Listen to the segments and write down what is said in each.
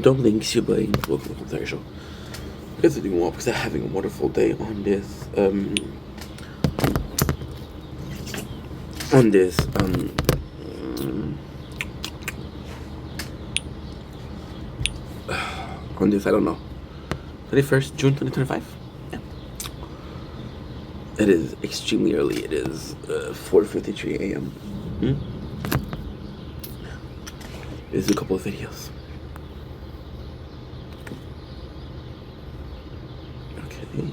Don't blink, you boy. Welcome to the show. You guys are doing well because they're having a wonderful day on this on this I don't know 21st June 2025. Yeah. It is extremely early. It is 4:53 a.m. There's a couple of videos. Okay.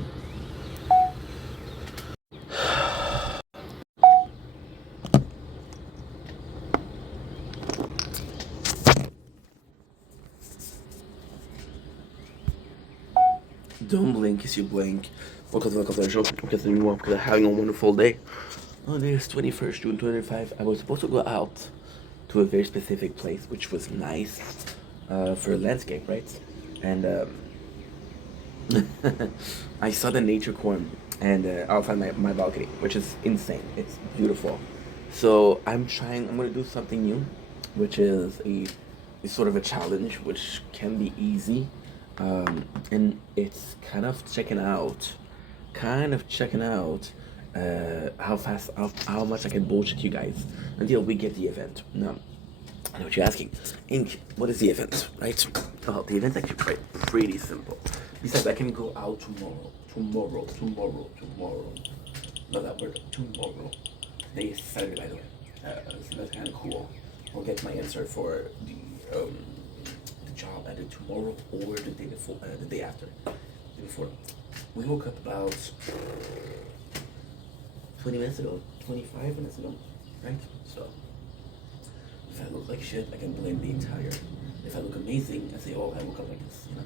Don't blink as you blink. Welcome to the show. Because everyone because having a wonderful day. On this 21st June 2025, I was supposed to go out to a very specific place, which was nice for a landscape, right? And I saw the nature corn and outside my balcony, which is insane. It's beautiful. So I'm gonna do something new, which is a sort of a challenge, which can be easy. And it's kind of checking out how much I can bullshit you guys until we get the event. Now, I know what you're asking. Ink, what is the event, right? Oh, the event's actually pretty simple. Besides, I can go out tomorrow. Not that word, tomorrow. Today is Saturday, by the way. So that's kind of cool. I'll get my answer for the job either tomorrow or the day before, the day after. The day before. We woke up about 20 minutes ago, 25 minutes ago, right? So, if I look like shit, I can blame the entire. If I look amazing, I say, oh, I woke up like this, you know?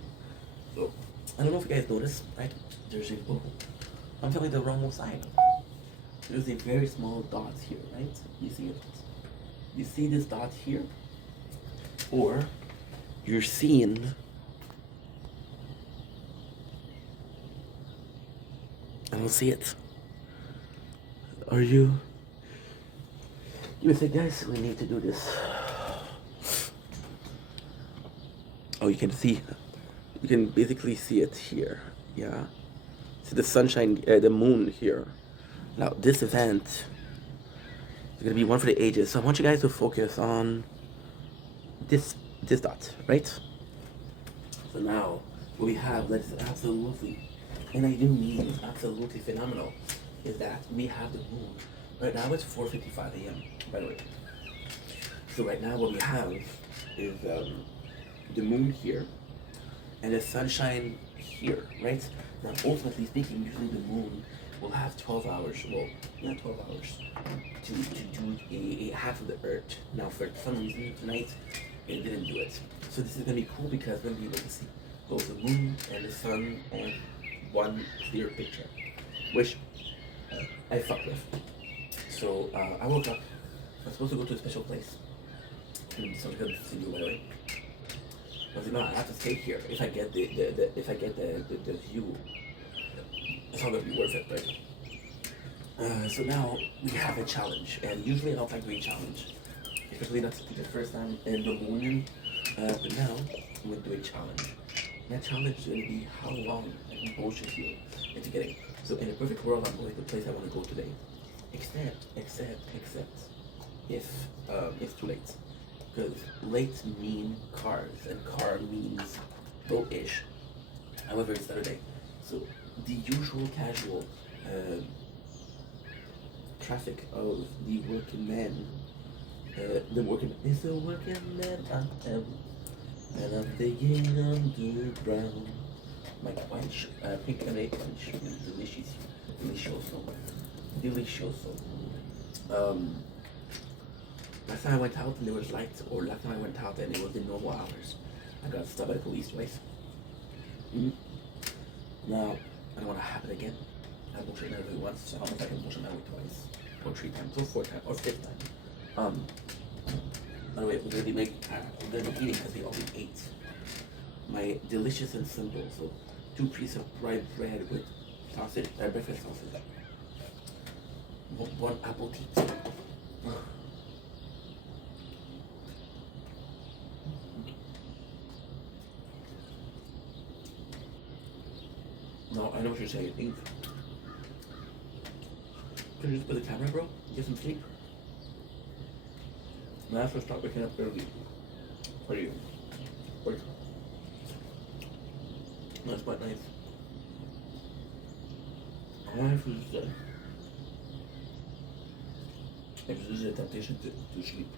So, I don't know if you guys notice, right? There's a, oh, I'm feeling the wrong side. There's a very small dot here, right? You see it? You see this dot here? Or, you're seeing I don't see it. Are you? You would say, guys, we need to do this. Oh, you can see. You can basically see it here. Yeah. See the sunshine, the moon here. Now, this event is gonna be one for the ages. So I want you guys to focus on this dot, right? So now, what we have that is absolutely, and I do mean absolutely phenomenal, is that we have the moon. Right now it's 4:55 a.m. by the way. So right now what we have is the moon here and the sunshine here, right? Now ultimately speaking, usually the moon will have 12 hours, well, not 12 hours, to do a half of the earth. Now for some reason tonight, it didn't do it. So this is gonna be cool because we're gonna be able to see both the moon and the sun on one clear picture, which I fucked with. So I woke up. I was supposed to go to a special place. And so I couldn't see you by the way. I was like, no, I have to stay here. If I get the view, it's not gonna be worth it, right? So now we have a challenge, and usually I don't like doing challenge, especially not the first time in the morning. But now I'm gonna do a challenge. And that challenge is gonna be how long I can bullshit you into getting. So in a perfect world, I'm going to the place I want to go today. Except if it's too late, because late mean cars and car means low-ish. However, it's Saturday, so the usual casual traffic of the working man, the working is a working man I am, and I'm digging underground. My quench, pink and a quench, delicioso. Last time I went out and there was lights, or last time I went out and it was in normal hours, I got stopped by the police twice. Now, I don't want to happen again. I bullshit my way once, so how much I can bullshit my way twice, or 3 times, or 4 times, or 5th time. By the way, we're gonna be eating because we already ate. My delicious and simple, so 2 pieces of fried bread with sausage, breakfast sausage. 1 apple tea. No, I know what you're saying. Eve. Can you just put the camera, bro? Get some sleep. Now I have to start waking up early. For you. Wait. That's quite nice. I have to say, if this is a temptation to sleep,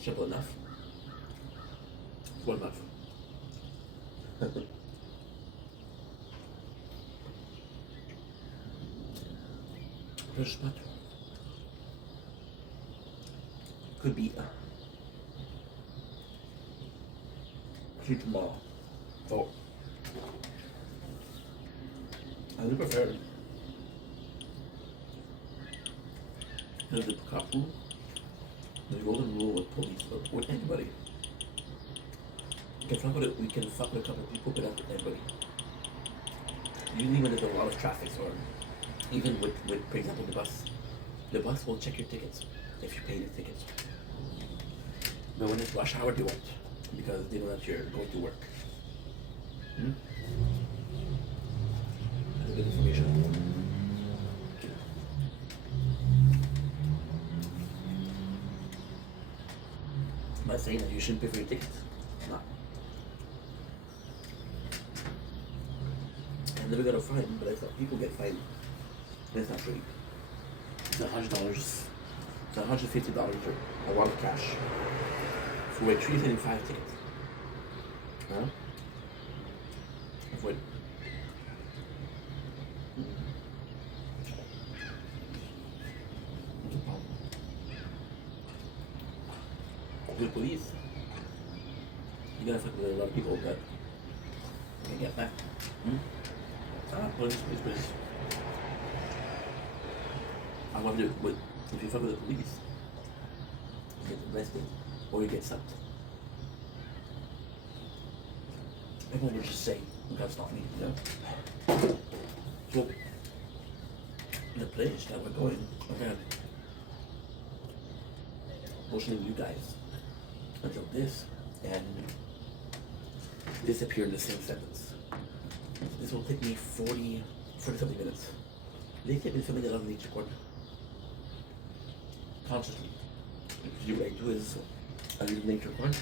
simple enough. Well enough. First spot could be sleep tomorrow. So I would prefer the Pikachu, the golden rule with police or with anybody. We can fuck with a couple of people, but not with anybody. Usually when there's a lot of traffic, or even with for example the bus will check your tickets if you pay the tickets. But when it's rush hour, they won't, because they know that you're going to work. That's good information. I'm not saying that you shouldn't pay for your tickets. I'm not. I never got a fine, but I thought people get fined. And it's not free. It's $100. It's $150 or a lot of cash for a 375 ticket. Huh? Avoid. What's the problem? With police, you gotta fuck with a lot of people that you can get back. Police. I wonder, if you fuck with the police, you get arrested or you get stopped. Everyone would just say, you gotta stop me, you know? So, the place that we're going, okay, motioning you guys until this and disappear in the same sentence. This will take me 40 something minutes. Lately I've been filming a lot of nature corner. Consciously. Usually what I do is I leave nature corner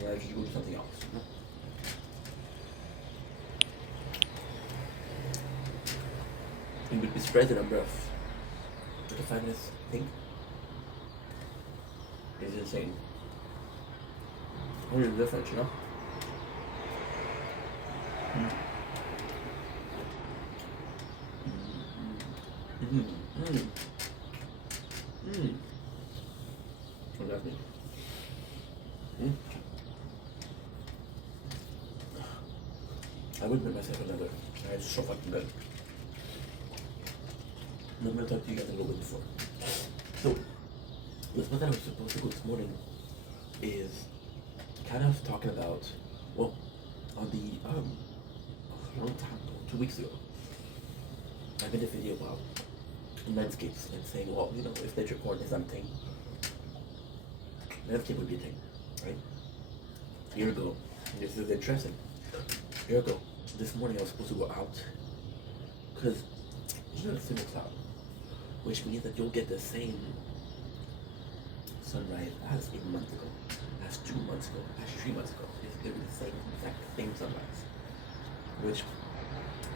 and I just go to something else. You know? And we spread the number of 35 minutes thing. It's insane. Only the difference, you know? What does that mean? I wouldn't make myself another. It's so fucking good. I'm gonna talk to you guys a little bit before. So, the spot that I was supposed to go this morning is kind of talking about, well, on the, a long time ago, 2 weeks ago, I made a video about landscapes and saying, well, you know, if nature corn is something, landscape would be a thing, right? A year ago, this is interesting. A year ago, this morning I was supposed to go out because it's not a single cloud, which means that you'll get the same sunrise as a month ago, as 2 months ago, as 3 months ago. It's gonna be the same exact same sunrise, which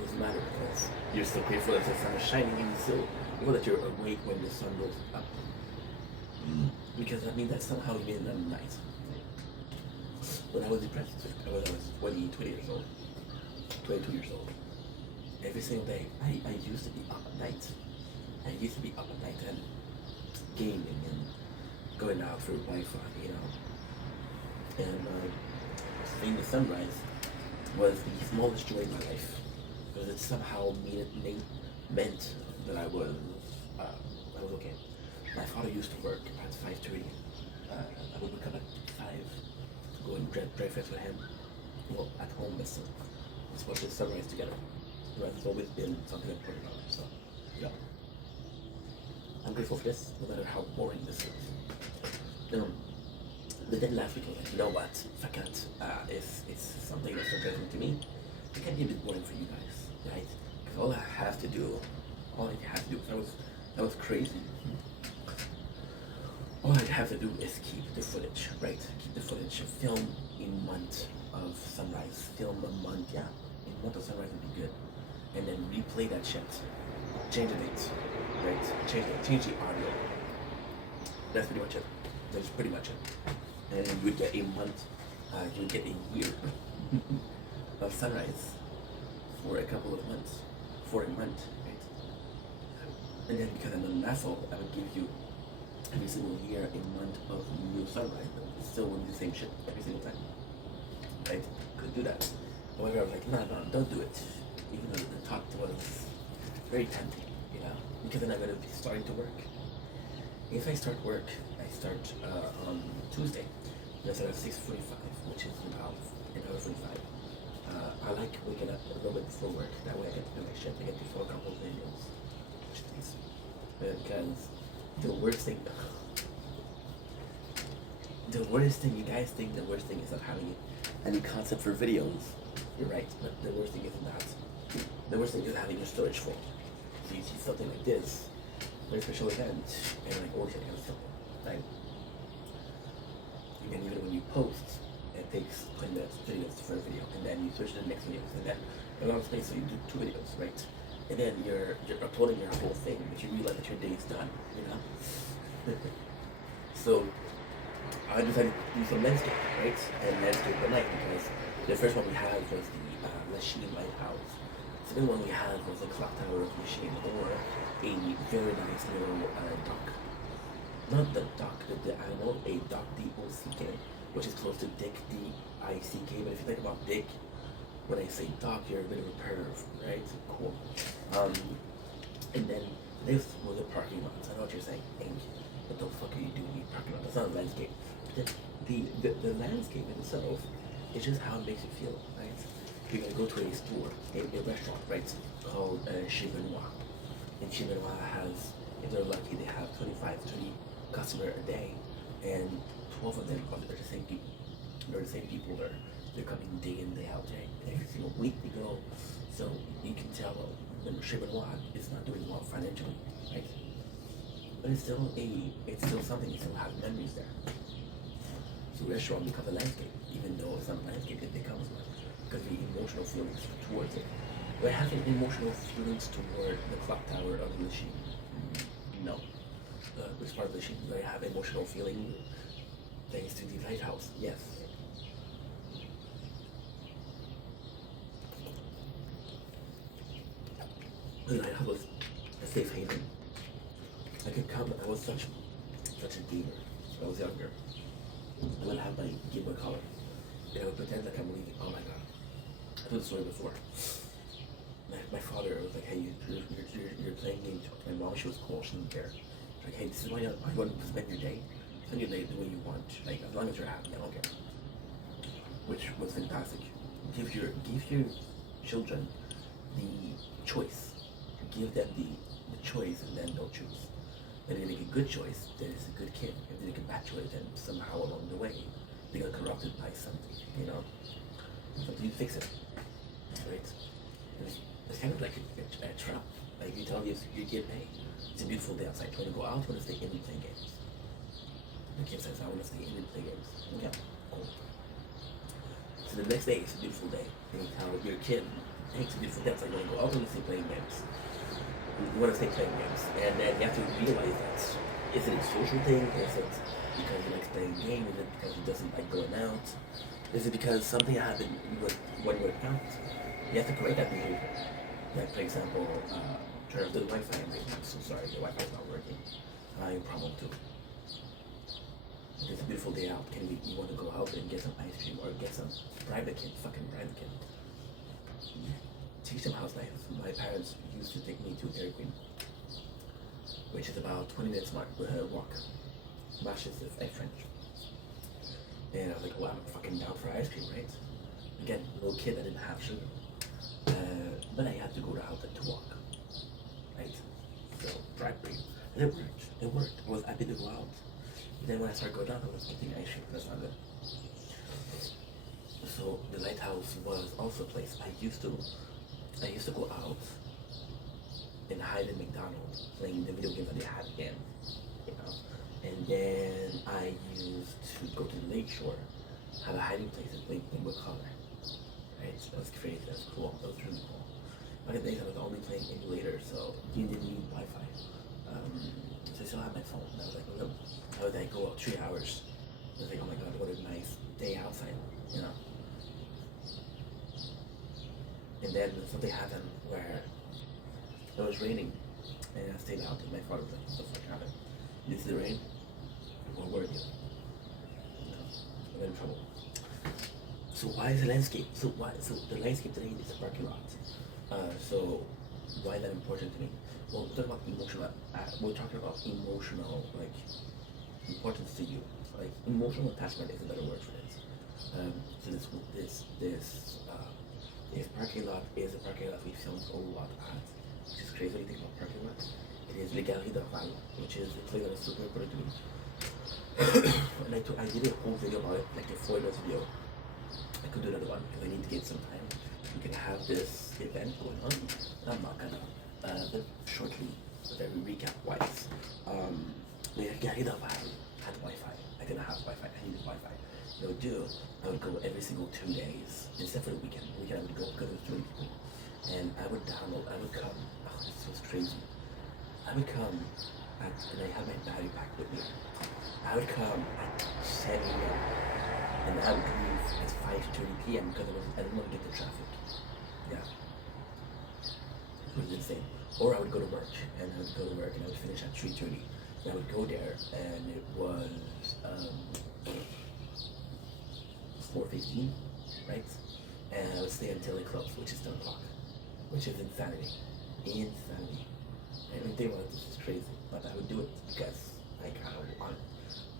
doesn't matter because you're still grateful that the sun is shining and you still know that you're awake when the sun goes up. Because that means that somehow you made it at night. When I was depressed, I was 20 years old, 22 years old. Every single day, I used to be up at night. I used to be up at night and gaming and going out for Wi-Fi, you know. And seeing the sunrise was the smallest joy in my life because it somehow meant that I was okay. My father used to work at 5:30. I would wake up at 5 to go and breakfast with him. Well, at home, but still, let's watch the sunrise together. Right, it's always been something important about me, so yeah. I'm grateful for this, no matter how boring this is. But then last week I was like, you know what, fuck it. It's something that's interesting to me. it can be a bit boring for you guys, right? Because all I have to do, that was crazy. All I have to do is keep the footage, right? Keep the footage, film a month of sunrise, film a month, yeah, a month of sunrise would be good. And then replay that shit, change the dates, right? Change the audio. That's pretty much it. That's pretty much it. And then you would get a month, you would get a year of sunrise for a couple of months, for a month, right? And then because I'm an asshole, I would give you every single year a month of new sunrise. But it's still wouldn't be the same shit every single time, right? Could do that. However, I was like, no, don't do it. Even though the thought was very tempting, you know, because then I'm gonna be starting to work. If I start work, I start on Tuesday. And I start at 6:45, which is about an hour 45. I like waking up a little bit before work. That way I get to do my shit. I get to film a couple of videos, which is nice. Because the worst thing, you guys think the worst thing is not having any concept for videos. You're right, but the worst thing isn't that. The worst thing is having your storage full. So you see something like this, very special event, and you're like, oh shit, I gotta film it, right? And even when you post, it takes 20 minutes, 30 minutes for a video, and then you switch to the next video, and then a lot of space, so you do 2 videos, right? And then you're uploading your whole thing, but you realize that your day is done, you know? So I decided to do some landscape, right? And landscape at night, because the first one we had was the Lachine Lighthouse. The second one we had was the clock tower of Lachine, or a very nice little dock. Not the dock, the animal, a dock, D-O-C-K, which is close to Dick, D-I-C-K. But if you think about Dick, when I say dock, you're a bit of a perv, right? Cool. And then this was a parking lot. So I know what you're saying. Hank, what the fuck are you doing in a parking lot? That's not a landscape. The landscape itself is just how it makes you feel, right? You're gonna go to a store, a restaurant, right, called Chez Benoit. And Chez Benoit has, if they're lucky, they have 25, 30 customers a day, and 12 of them are the same people. They're the same people there. They're coming day in, day out, right? Every single week they go. So you can tell that Chez Benoit is not doing well financially, right? But it's still something, you still have memories there. So restaurant becomes a landscape, even though it's not a landscape, it becomes one. Because the emotional feelings towards it. Do I have any emotional feelings toward the clock tower of the Lachine? No. Which part of the Lachine? Do I have emotional feeling thanks to the lighthouse? Yes. The lighthouse was a safe haven. I could come, I was such a gamer. I was younger. I would have my gamer collar. And I would pretend like I'm leaving. Oh my god. I told the story before. My father was like, hey, you're playing games. My mom, she was cool, she didn't care. She's like, hey, this is why you want to spend your day. Spend your day the way you want. Like, as long as you're happy, I don't care. Which was fantastic. Give your children the choice. Give them the choice, and then they'll choose. And if they make a good choice, then it's a good kid. If they make a bad choice, then somehow along the way, they got corrupted by something, you know? So you fix it, right? It's kind of like a trap. Like you tell your kid, hey, it's a beautiful day outside. Do you want to go out? Do you want to stay in and play games? The kid says, I want to stay in and play games. Okay, cool. So the next day, it's a beautiful day. And you tell your kid, hey, it's a beautiful day outside. You want to go out? Do you want to stay playing games? You want to stay playing games. And then you have to realize that, is it a social thing? Is it because he likes playing games? Is it because he doesn't like going out? Is it because something happened when you were out? You have to correct that behavior. Like, for example, turn off the Wi-Fi. I'm like, I'm so sorry, the Wi-Fi is not working. I have a problem too. It's a beautiful day out. You want to go out and get some ice cream or get some private kid, fucking private kid. Teach them house life. My parents used to take me to Dairy Queen, which is about 20 minutes walk. Mashes of egg French. And I was like, oh, I'm fucking down for ice cream, right? Again, little kid, I didn't have sugar. But I had to go to outlet to walk, right? So, bribery. And it worked. I was happy to go out. But then when I started going down, I was getting ice cream. That's not good. So, So the lighthouse was also a place I used to go out and hide in McDonald's playing the video games that they had in, you know. And then I used to go to the lake shore, have a hiding place and play Game Boy Color. Right? So that was crazy, that was cool, that was really cool. Back in the days I was only playing emulator, so you didn't need Wi-Fi. So I still had my phone. And I was like, look, I would like go out 3 hours. I was like, oh my god, what a nice day outside, you know. And then something happened where it was raining, and I stayed out, and my father was like, what the fuck happened? You see the rain? What were you? No, I'm in trouble. So why is the landscape? So the landscape today is a parking lot. So why is that important to me? Well, we're talking about emotional. We're talking about emotional, like, importance to you. Like, emotional attachment is a better word for it. So this parking lot is a parking lot we filmed a lot at, which is crazy when you think about parking lot. It is Les Galeries d'Orval, which is a place that is super important to me. And I did a whole video about it, like a 4 minute video. I could do another one because I need to get some time. We can have this event going on. I'm not gonna, but shortly, very recap-wise. Les Galeries d'Orval had Wi-Fi. I didn't have Wi-Fi. I needed Wi-Fi. I would go every single 2 days, except for the weekend. The weekend I would go because it was too many people. And I would come, oh, this was crazy. I would come and I had my battery pack with me. I would come at 7 a.m. and I would leave at 5:30 p.m. because I didn't want to get the traffic. Yeah. It was insane. Or I would go to work and I would finish at 3:30. And I would go there and it was 4:15, right? And I would stay until it closed, which is 10 o'clock, which is insanity. Insanity. And I think about this is crazy, but I would do it because I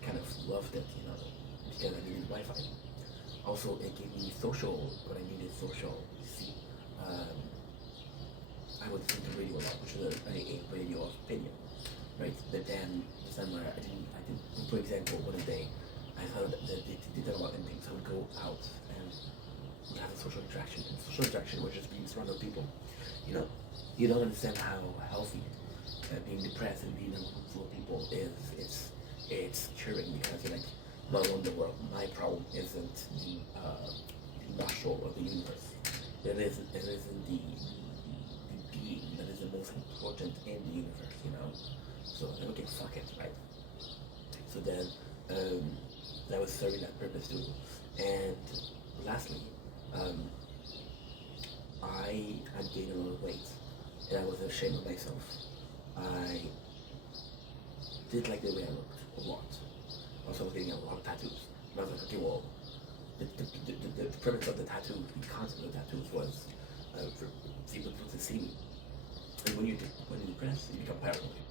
kind of loved it, you know, because I needed Wi-Fi. Also, it gave me social, when I needed social, you see. I would listen to radio a lot, which was a radio opinion, right? But then somewhere I didn't, for example, one day, I thought that they did a lot of things. I would go out and have a social interaction. And social interaction was just being surrounded with people. You know, you don't understand how healthy being depressed and being in a room full of people is. It's curing because you're like, not alone in the world. My problem isn't the nostril of the universe. It isn't the being that is the most important in the universe, you know? So I don't give a fuck it, right? So then, that was serving that purpose too. And lastly, I had gained a lot of weight and I was ashamed of myself. I did like the way I looked a lot. Also, I was getting a lot of tattoos. And I was like, okay, well, the premise of the tattoos, the concept of the tattoos was for people to see me. And when you're depressed, you become paranoid.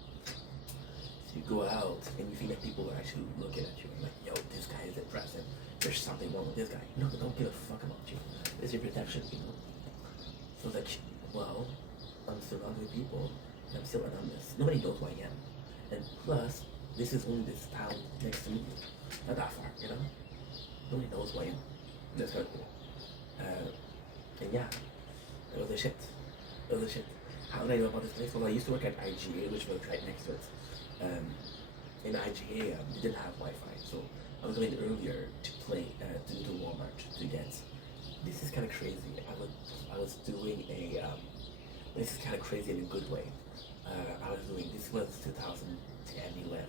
You go out and you feel like people are actually looking at you and like, yo, this guy is depressed and there's something wrong with this guy. No, they don't give a fuck about you. It's your protection, you know? So it's like, well, I'm surrounded with people and I'm still anonymous. Nobody knows who I am. And plus, this is only this town next to me. Not that far, you know? Nobody knows who I am. That's kind of cool. And yeah, it was a shit. It was a shit. How did I know about this place? Well, I used to work at IGA, which was right next to it. In IGA, they didn't have Wi-Fi, so I was going earlier to play to Walmart to get. This is kind of crazy. I was doing a. This is kind of crazy in a good way. I was doing. This was 2010, 11,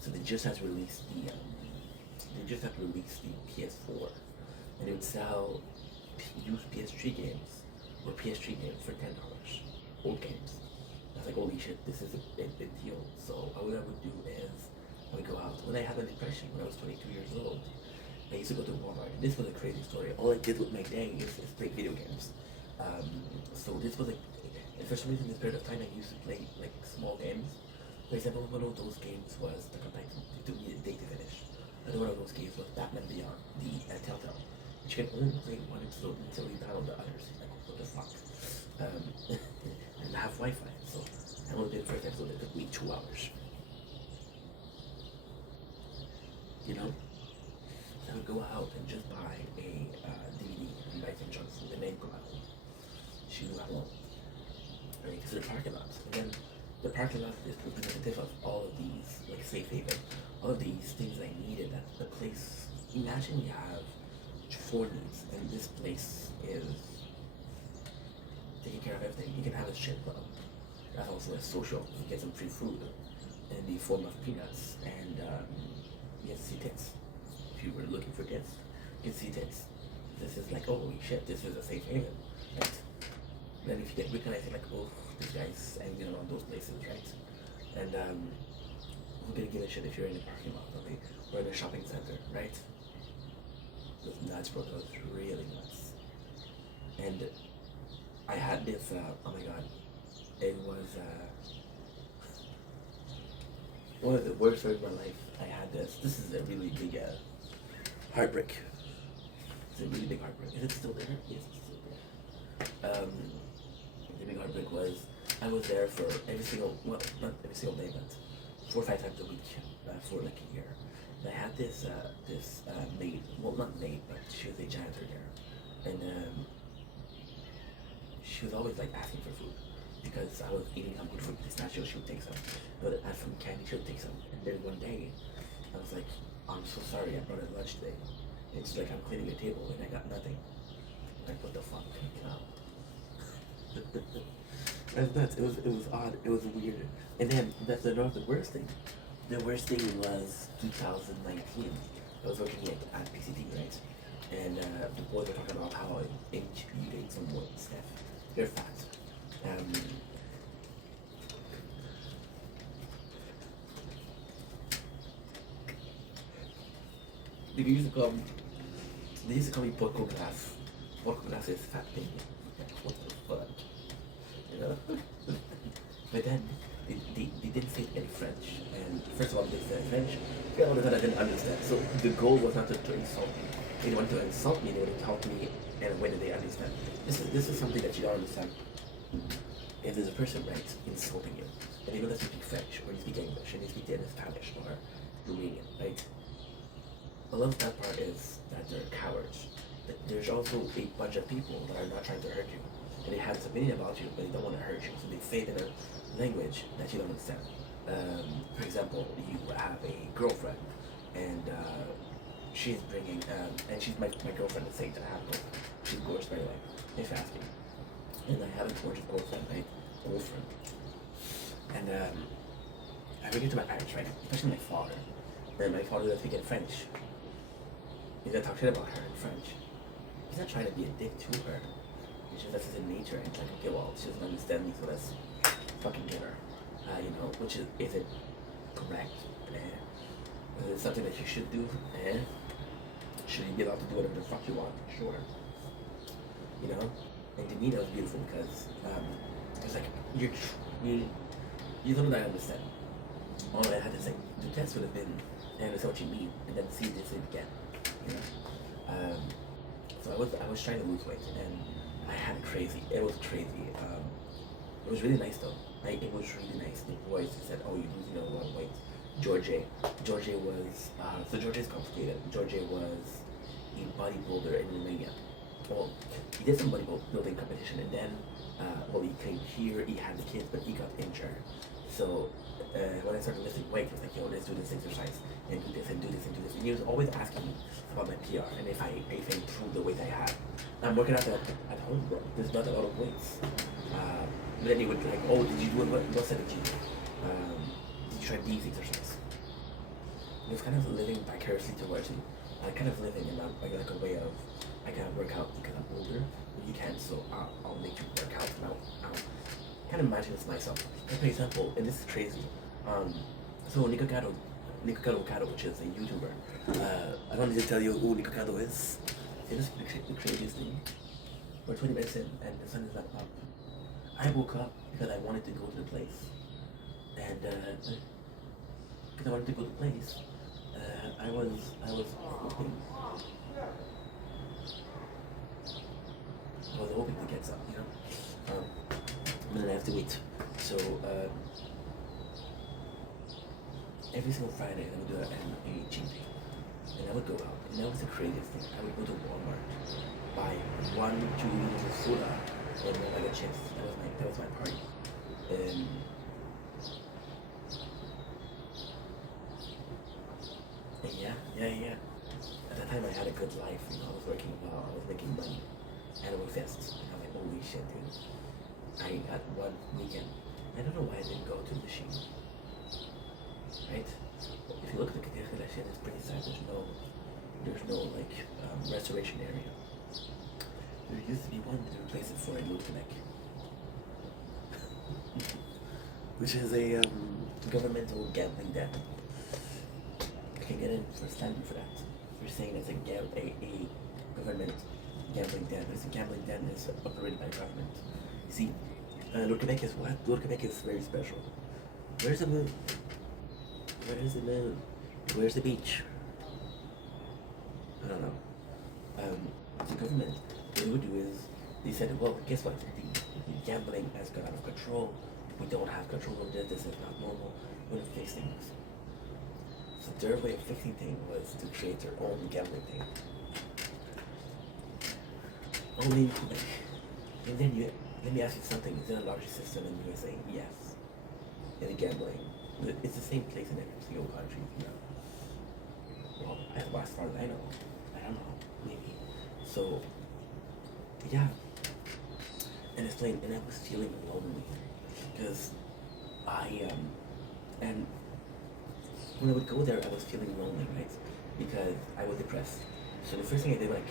so they just had to release the. They just had to release the PS4, and they would sell used PS3 games or PS3 games for $10. Old games. I was like, holy shit, this is a big deal. So what I would do is, I would go out. When I had a depression, when I was 22 years old, I used to go to Walmart. This was a crazy story. All I did with my day is play video games. So this was and for some reason, this period of time, I used to play like small games. For example, one of those games was the Titan. It took me a day to finish. Another one of those games was Batman Beyond, the Telltale, which you can only play one episode until you download the others. Like, what the fuck? And I have Wi-Fi, so I only did the first episode. It took me 2 hours. You know, so I would go out and just buy a DVD parking lot. And then the parking lot is representative of all of these, like safe haven, all of these things I needed at the place. Imagine you have four needs, and this place is taking care of everything. You can have a strip club. That's also a social. You get some free food in the form of peanuts, and you get to see tits. If you were looking for tits, you can see tits. This is like, oh shit, this is a safe haven, right? Then if you get recognized, you're like, oh, this guy's hanging around those places, right? And who gonna give a shit if you're in a parking lot, okay? Or in a shopping center, right? It was nuts, bro. That was really nuts. And I had this, oh my god, it was one of the worst stories of my life. I had this is a really big heartbreak. It's a really big heartbreak. Is it still there? Yes, it's still there. The big heartbreak was, I was there for every single, well, not every single day, but 4 or 5 times a week for like a year. And I had this maid, well not maid, but she was a janitor there. And she was always like asking for food because I was eating some good food, pistachio, she would take some. But I had some candy, she would take some. And then one day, I was like, I'm so sorry, I brought her lunch today. And she's like, I'm cleaning your table and I got nothing. Like, what the fuck, you know? It was nuts. It was odd. It was weird. And then that's not the worst thing. The worst thing was 2019. I was working at PCT, right? And the boys were talking about how you gained some weight, Steph. You're fat. They used to call me Porco Glass. Porco Glass is fat baby. What the fuck? You know? But then they didn't say any French. And first of all, they said French. The other that I didn't understand. So the goal was not to insult me. They didn't want to insult me, they would talk to me in a way that they understand. This is something that you don't understand. If there's a person, right, insulting you, and they know that you speak French, or you speak English, and you speak Spanish, or Romanian, right? I love that part is that they're cowards. That there's also a bunch of people that are not trying to hurt you. And they have this opinion about you, but they don't want to hurt you. So they say it in a language that you don't understand. For example, you have a girlfriend, and she's bringing, and she's my girlfriend at St. Apple. She's gorgeous, by the way, if you ask me. And I have a gorgeous girlfriend, right? Girlfriend. And I bring it to my parents, right? Especially my father. And my father doesn't speak in French. He's gonna talk shit about her in French. He's not trying to be a dick to her. It's just that's his nature, and it's like, okay, well, she doesn't understand me, so let's fucking get her. You know, which is it correct? Is it something that you should do? Should you be allowed to do whatever the fuck you want? Sure. You know? And to me that was beautiful because it's like you don't understand. All I had to say, the test would have been, and understand what you mean, and then see this again. You know? So I was trying to lose weight, and I had it was crazy. It was really nice though. It was really nice. The boys said, "Oh, you're losing a lot of weight." George was so George is complicated. George was a bodybuilder in Romania. Well, he did some bodybuilding competition, and then well, he came here. He had the kids, but he got injured. So when I started lifting weight, he was like, "Yo, let's do this exercise and do this and do this and do this." And he was always asking me about my PR and if I improved the weight I had. I'm working out at home, bro. There's not a lot of weights. But then he would like, "Oh, did you do it? What set did you do? Did you try these exercises?" It was kind of living vicariously towards me. Kind of living in like a way of I gotta work out because I'm older, but you can't, so I'll make you work out. And I'll kind of imagine this myself. Like, for example, and this is crazy. So Nico Cado, which is a YouTuber. I don't need to tell you who Nico Cado is. See, this is the craziest thing. We're 20 minutes in, and the sun is not up. I woke up because I wanted to go to the place, and because I wanted to go to the place, I was hoping. I was hoping to get some, you know. And then I have to wait. So every single Friday I would do a cheat day, and I would go out, and that was the craziest thing. I would go to Walmart, buy 1-2 liters of soda, and then like a chips. That was my party. And yeah. At that time, I had a good life. You know, I was working well. I was making money. Anime Fest. And I'm like, holy shit, dude. I got one weekend. I don't know why I didn't go to the machine. Right? If you look at the condition of that shit, it's pretty sad. There's no like restoration area. There used to be one to replace it for a Lutenek, which is a governmental gambling den. You can get in for standing for that. You're saying it's a government gambling den. It's a gambling den that's operated by government. You see, Lutenek is what? Lutenek is very special. Where's the moon? Where's the moon? Where's the beach? I don't know. The government, what they would do is, they said, well, guess what? The gambling has got out of control. We don't have control over this. This is not normal. We're gonna fix things. So their way of fixing things was to create their own gambling thing. Only, and then let me ask you something. Is there a lottery system in the USA? Yes. In the gambling, it's the same place in every single country. You know. Well, as far as I know, I don't know, maybe. So, yeah. And it's like, and I was feeling lonely because and when I would go there, I was feeling lonely, right? Because I was depressed. So the first thing I did when I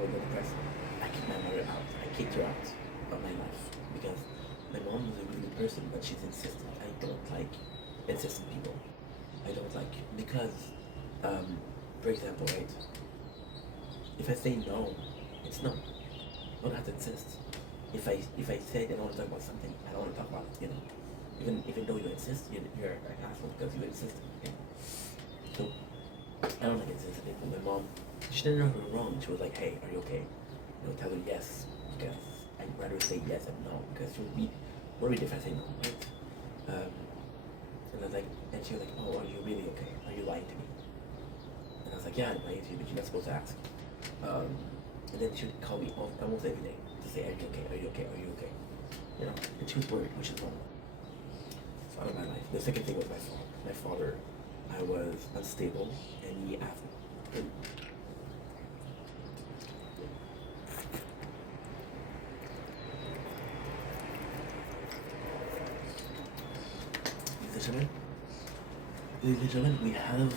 was depressed, I kicked my mother out. I kicked her out of my life because my mom was a really good person, but she's insistent. I don't like insistent people. I don't like because, for example, right? If I say no, it's no. I don't have to insist. If I say I don't want to talk about something, I don't want to talk about it. You know, even though you insist, you're an asshole because you insist. Okay? So I don't like insistent people. My mom, she didn't know her wrong. She was like, "Hey, are you okay?" You know, tell her yes because I'd rather say yes and no because she would be worried if I say no, right? And I was like, and she was like, "Oh, are you really okay? Are you lying to me?" And I was like, "Yeah, I'm lying to you, but you're not supposed to ask." And then she would call me almost every day to say, "Are you okay? Are you okay? Are you okay?" You know, and she was worried, which is normal. It's out of my life. The second thing was my father. My father, I was unstable, and he asked me. Ladies and gentlemen, we have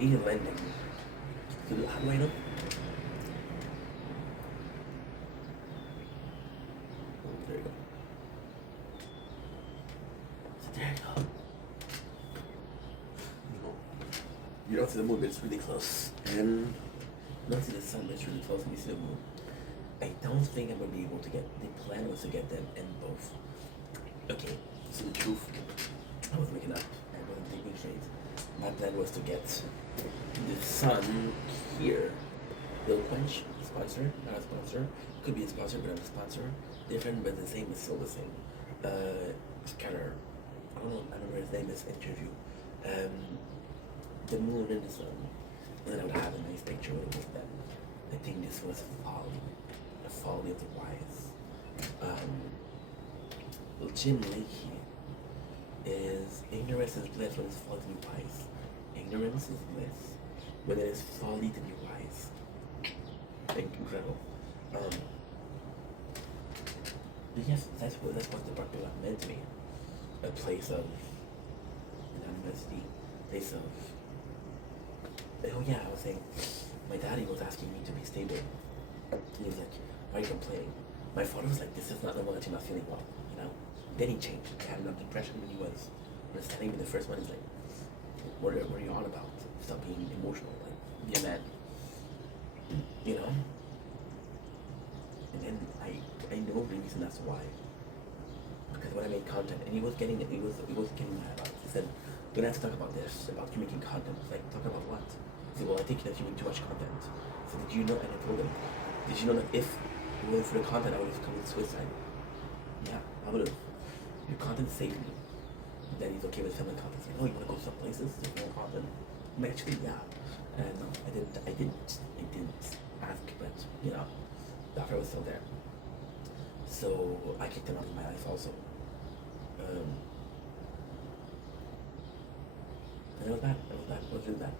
a landing. So how do I know? There you go. So there you go. You don't see the moon, but it's really close. And you don't see the sun, but it's really close, and you see the moon. I don't think I'm gonna be able to get. The plan was to get them in both. Okay, so the truth, I was making up. I wasn't thinking straight. My plan was to get the sun here. Bill Quench, sponsor, not a sponsor. Could be a sponsor, but not a sponsor. Different, but the same is still the same. Scanner. I don't know. I remember his name is interview. The moon and the sun. And then I would have a nice picture with both of them. I think this was folly. The folly of the wise. Jim Leakey is ignorance is bliss when it's folly to be wise. Ignorance is bliss when it is folly to be wise. Incredible. But yes, that's what the Barcelona meant to me. A place of anonymity, place of. Oh yeah, I was saying, my daddy was asking me to be stable. And he was like, "Why are you complaining?" My father was like, "This is not the one that you're not feeling well, you know." Then he changed. He had enough depression when he was understanding me the first one. He's like, what are you on about? Stop being emotional. Like, be a man. You know? And then I know the reason that's why. Because when I made content, and he was getting mad about it. He said, we're gonna have to talk about this, about you making content. Like, talk about what? He said, well, I think that you make too much content. So did you know, and I told him, did you know that if it wasn't for the content, I would have committed suicide? Yeah, I would have. Your content saved me. Then he's okay with filming content. He's like, oh, you wanna go some places to film content? I'm actually, yeah. And no, I didn't ask, but, you know, the offer was still there. So I kicked him out of my life also. and it was bad. It was bad. It was really bad.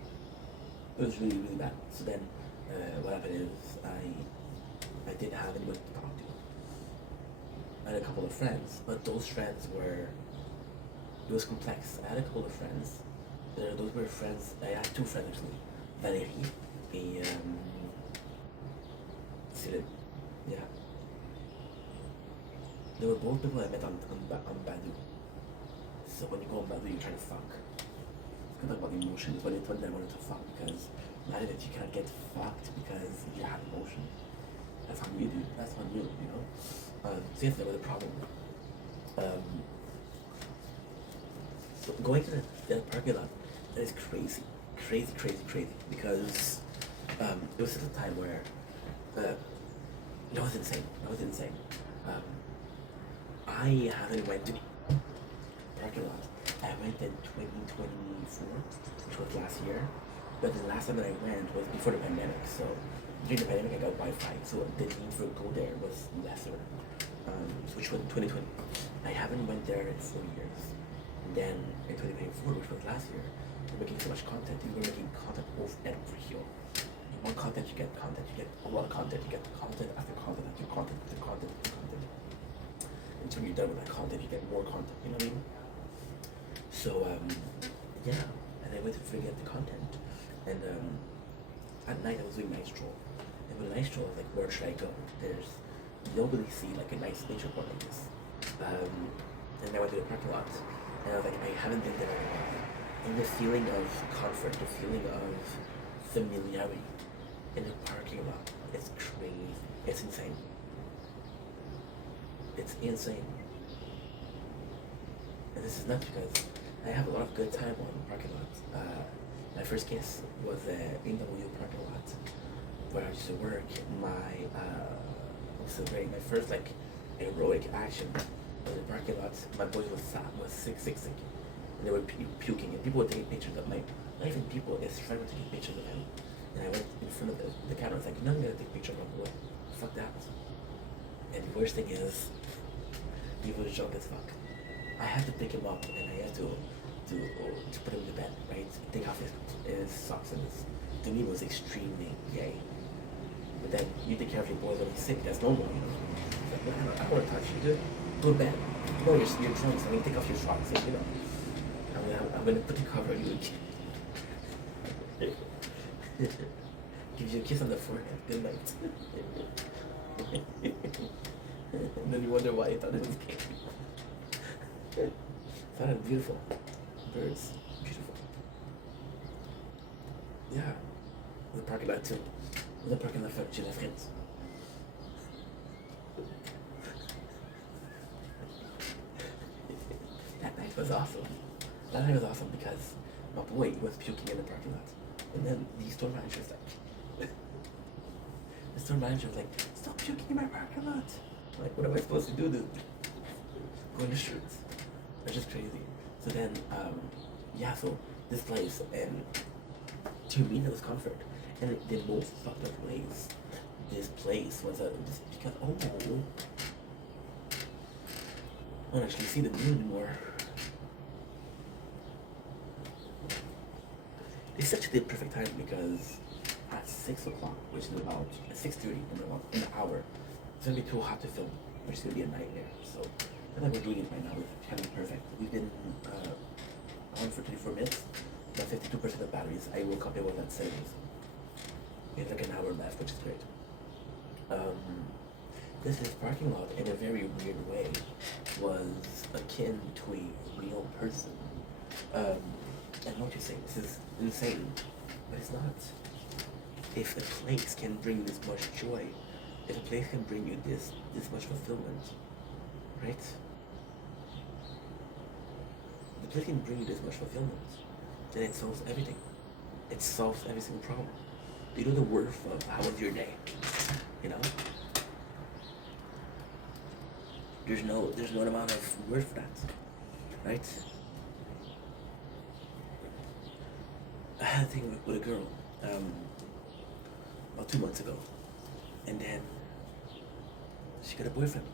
It was really, really bad. So then, what happened is I didn't have anyone to talk to. I had a couple of friends, but those friends were, it was complex. I had a couple of friends. Those were friends. I had two friends actually, Valérie et Cyril. Yeah, they were both people I met on Badu. So when you go on Badu, you're trying to fuck. It's kind of about emotions, but it's when I wanted to fuck because imagine that you cannot get fucked because you have emotion. That's on you, dude. That's on you, you know. So yes, that was a problem. Um, so going to the parking lot, that is crazy, crazy, crazy, crazy. Because it was at a time where that was insane. That was insane. Um, I haven't went to parking lot. I went in 2024, which was last year. But the last time that I went was before the pandemic. So during the pandemic, I got Wi-Fi, so the need for go there was lesser. Which was 2020. I haven't went there in 4 years. And then in 2024, which was last year, we're making so much content. We were making content both every year. You want content, you get content. You get a lot of content. You get content after content after content after content after content. Until you're done with that content, you get more content. You know what I mean? So yeah, and I went to forget the content. And at night I was doing night stroll. And with a night stroll, I was like, where should I go? There's nobody see like a nice nature park like this. And I went to the parking lot, and I was like, I haven't been there in a while. And the feeling of comfort, the feeling of familiarity in the parking lot, it's crazy. It's insane. It's insane. And this is not because I have a lot of good time on the parking lot. My first kiss was in the parking lot where I used to work. My first like heroic action was in the parking lot. My boys was sick, and they were puking, and people were taking pictures of my. Not even people, his friend were taking pictures of him, and I went in front of the camera. I was like, "No, I'm gonna take a picture of my boy. Fuck that." And the worst thing is, he was drunk as fuck. I had to pick him up, and I had to put him to bed, right? Take off his socks, and to me it was extremely gay. But then you take care of your boys when he's sick, that's normal, you know. Like, man, I don't want to touch you, dude. Go to bed. No, you're drunk, so I'm gonna take off your socks, and, you know. I'm gonna put the cover on you again. Gives you a kiss on the forehead. Good night. And then you wonder why I thought it was gay. Thought it was beautiful. Birds, beautiful. Yeah. The parking lot too. The parking lot for chez la friends. That night was awesome. That night was awesome because my boy was puking in the parking lot. And then the store manager was like, the store manager was like, stop puking in my parking lot. I'm like, what am I supposed to do, dude? Go in the streets. That's just crazy. So then, yeah, so this place, and to me, it was comfort. And the most fucked up ways, this place was just because, I don't actually see the moon anymore. It's actually the perfect time because at 6 o'clock, which is about 6:30 in an hour, it's gonna be too hot to film, which is gonna be a nightmare. So I feel like we're doing it right now. It's kind of perfect. We've been on for 24 minutes, about 52% of batteries. I woke up, it was at 70. We have like an hour left, which is great. This parking lot, in a very weird way, was akin to a real person. I know what you're saying, this is insane, but it's not. If a place can bring you this much joy, if a place can bring you this much fulfillment, right? The place can bring you this much fulfillment, then it solves everything. It solves every single problem. You know the worth of how was your day, you know? There's no amount of worth for that, right? I had a thing with a girl about 2 months ago, and then she got a boyfriend.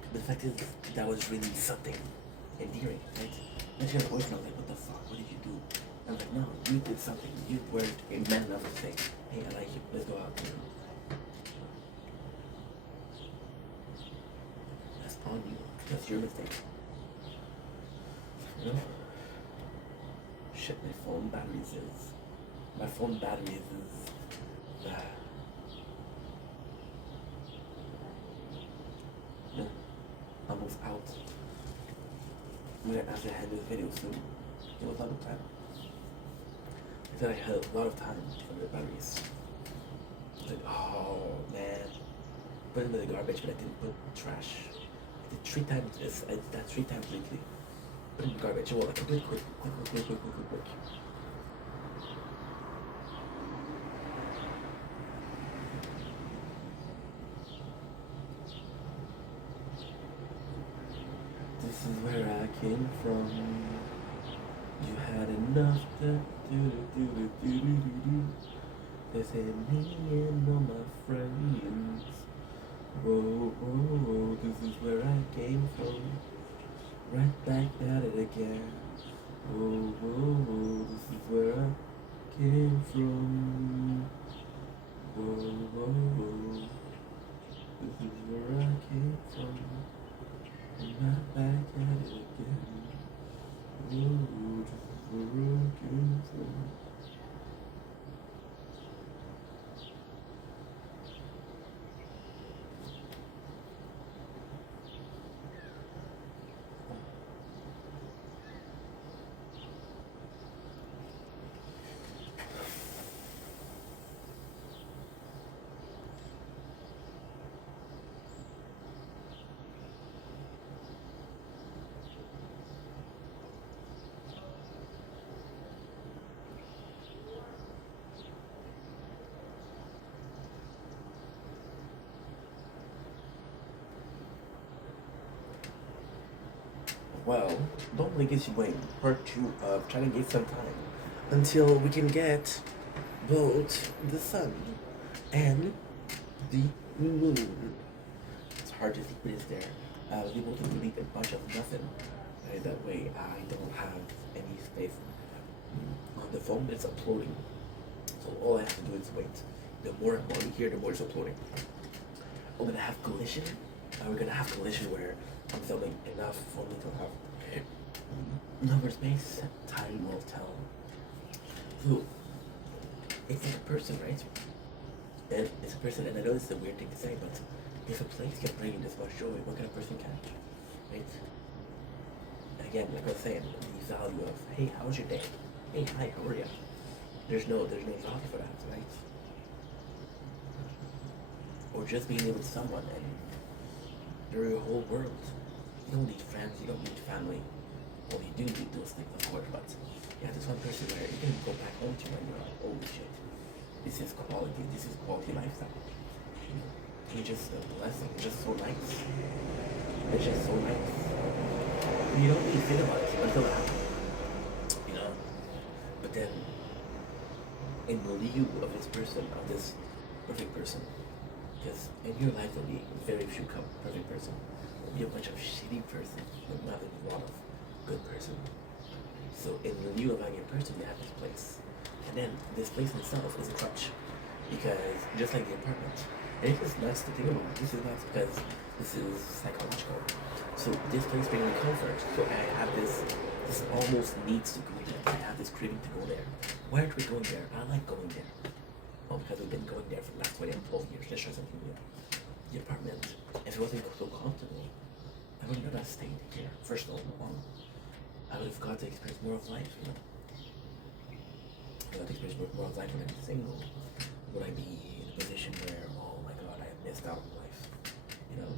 But the fact is, that was really something. endearing, right? Then she got a boyfriend. I was like, what the fuck? What did you do? I was like, no, you did something. You weren't a man enough to say, hey, I like you. Let's go out. You know? That's on you. That's your mistake. You know? Shit, my phone batteries is. Yeah, almost out. I'm gonna have to end this video soon. It was a lot of time. I thought I had a lot of time for the batteries. I was like, oh man. Put them in the garbage, but I didn't put trash. I did 3 times this. I did that 3 times lately. Put it in the garbage. Well, I can do it quick. This is where I came from. You had enough to do. They say me and all my friends. Whoa, this is where I came from. Right back at it again. Whoa, this is where I came from. Whoa, this is where I came from. Right back at it again. Whoa, this is where I came from. Well, don't blink is waiting. Part 2 of trying to get some time until we can get both the sun and the moon. It's hard to see what is there. I was able to delete a bunch of nothing. That way I don't have any space on the phone that's uploading. So all I have to do is wait. The more I'm on here, the more it's uploading. We're gonna have collision. We're gonna have collision where I'm filming enough for me to have number space. Time will tell. So it's like a person, right? And it's a person, and I know it's a weird thing to say, but if a place can bring you this much joy, what kind of person can't? Right? And again, like I was saying, the value of, hey, how was your day? Hey, hi, how are you? There's no value for that, right? Or just being able to someone and they're your whole world. You don't need friends, you don't need family. Well, you do need those things, of course, but yeah, this one person where you can go back home to and you're like, holy shit, this is quality lifestyle. You know, it's just a blessing, it's just so nice. It's just so nice. You don't really think about it until it happens, you know? But then, in lieu of this person, of this perfect person, because in your life there'll be very few perfect person. There'll be a bunch of shitty person, but not a lot of good person. So in lieu of having a person, you have this place. And then this place in itself is a crutch. Because just like the apartment, and it's just nuts to think about. This is nuts because this is psychological. So this place brings me comfort. So I have this almost needs to go there. I have this craving to go there. Why aren't we going there? I like going there. Well, because we've been going there for the last 12 years. Let's try something new. The apartment, if it wasn't so comfortable, I would not have stayed here. First of all, I would have got to experience more of life, you know. I got to experience more of life when I'm single. Would I be in a position where, oh my god, I missed out on life, you know?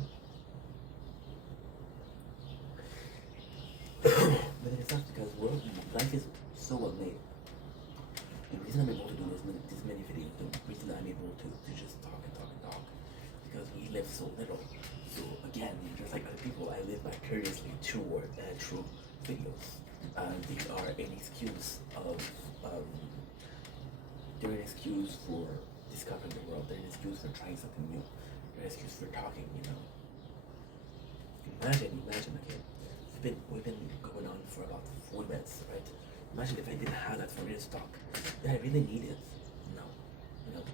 But it's not because life is so well made. The reason I'm able to do this many videos, the reason I'm able to just talk, because we live so little. So again, just like other people, I live vicariously through videos. They are an excuse of, they're an excuse for discovering the world. They're an excuse for trying something new. They're an excuse for talking, you know. Imagine, okay. we've been going on for about 4 minutes, right? Imagine if I didn't have that 4 minutes talk. Did I really need it? No. You know,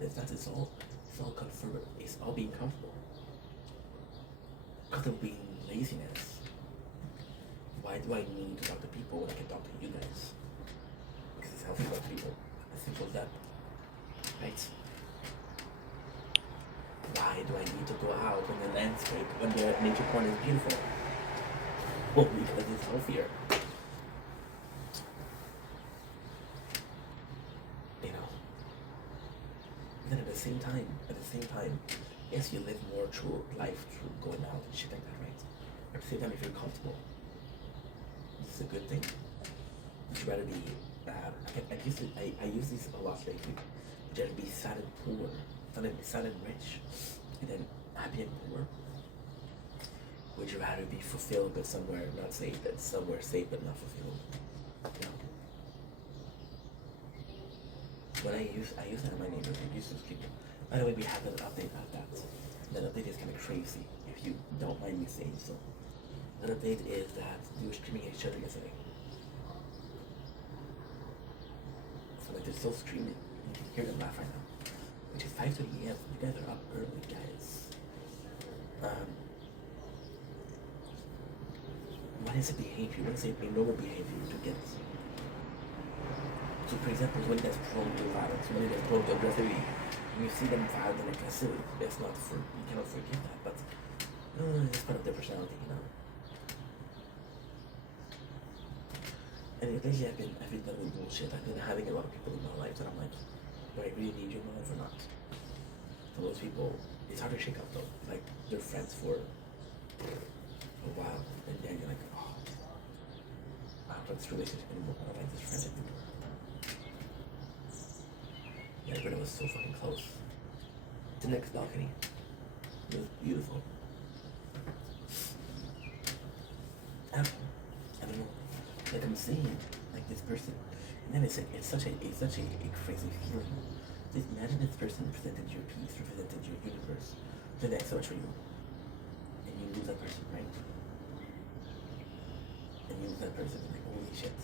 it's all confirmed. It's all being comfortable. Because of being laziness. Why do I need to talk to people when I can talk to you guys? Because it's healthy to talk to people. As simple as that. Right? Why do I need to go out in the landscape when the nature corner is beautiful? Well, because it's healthier. You know? And then at the same time, yes, you live more true life through going out and shit like that, right? At the same time, if you're comfortable, this is a good thing. Would you rather be I use this a lot lately. Would you rather be sad and poor, sad and rich, and then happy and poor? Would you rather be fulfilled but somewhere not safe, but somewhere safe but not fulfilled? You know? When I use that in my neighborhood, I use those people. By the way, we have an update of that. That update is kind of crazy, if you don't mind me saying so. That update is that we were screaming at each other yesterday. So like they're still screaming. You can hear them laugh right now. Which is 5:30 a.m. You guys are up early, guys. What is a behavior? What is a normal behavior to get? So for example, when there's prone to violence, when there's prone to aggressivity, you see them violent and aggressive, that's not for, you cannot forgive that, but it's part of their personality, you know. And lately I've been done with bullshit. I've been having a lot of people in my life that I'm like, do I really need you in my life or not? So those people, it's hard to shake up though. Like, they're friends for a while, and then you're like, oh, I don't like this relationship anymore. I don't like this friendship anymore. Yeah, but it was so fucking close. The next balcony. It was beautiful. I don't know. Like I'm saying, like this person, and then it's such a crazy feeling. Just imagine this person represented your peace, represented your universe, did that so much for you, and you lose that person, right? And you lose that person, and like holy shit,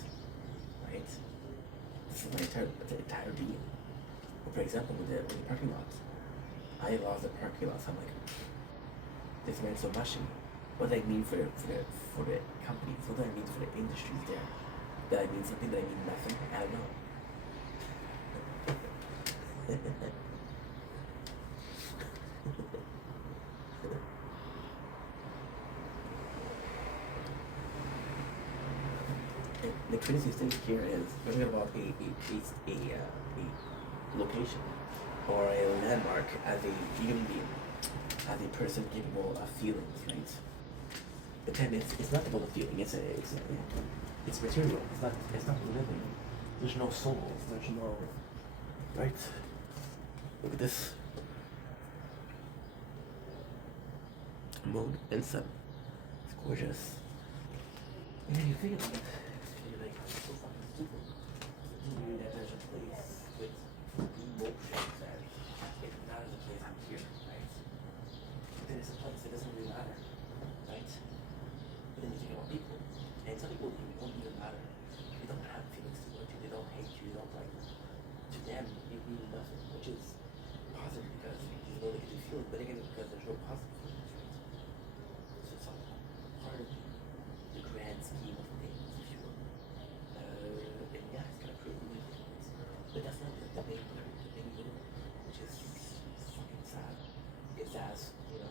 right? This is my entire being. Or for example, with the parking lot, I lost the parking lot. So I'm like, this meant so much to me. What does that mean for the companies? What does that mean for the industries there? That I mean something, that I mean nothing? I don't know. The craziest thing here is we're talking about a location or a landmark as a human being, as a person capable of feelings, right? But then it's not about the feeling. It's material. It's not living. There's no soul. There's no, right? Look at this. Moon and sun. It's gorgeous. And then you think about it, you're like, it's so fucking stupid. You knew that there's a place with emotions that if not as a place I'm here, right? But then it's a place that doesn't really matter, right? But then you think about people. And some people don't even matter. They don't have feelings towards you, they don't hate you, they don't like you. To them, you mean nothing, which is positive because you know they get you feel, but again because there's no positive feelings, right? So it's all part of the grand scheme of things, if you will. And yeah, it's kind of crazy, but that's not the main part. The main thing, which is fucking sad, is as you know,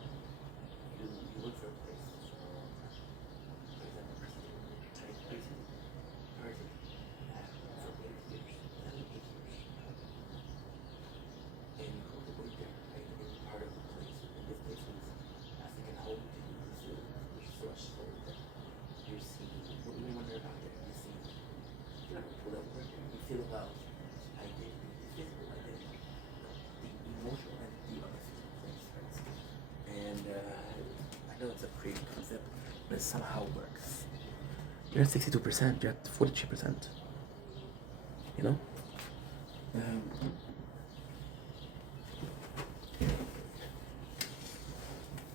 you look for a place. For example, type person for 8 years, 7, 8 years, and you go to work there, right? And you're part of the place. And this place means a second home to you. There's so much soul that you're seeing. What do you wonder about it? You see, you know, pull up work there. You feel about identity, the physical identity, the emotional identity of a physical place, right? And I know it's a crazy concept, but it somehow works. You're at 62%, you're at 43%. You know? But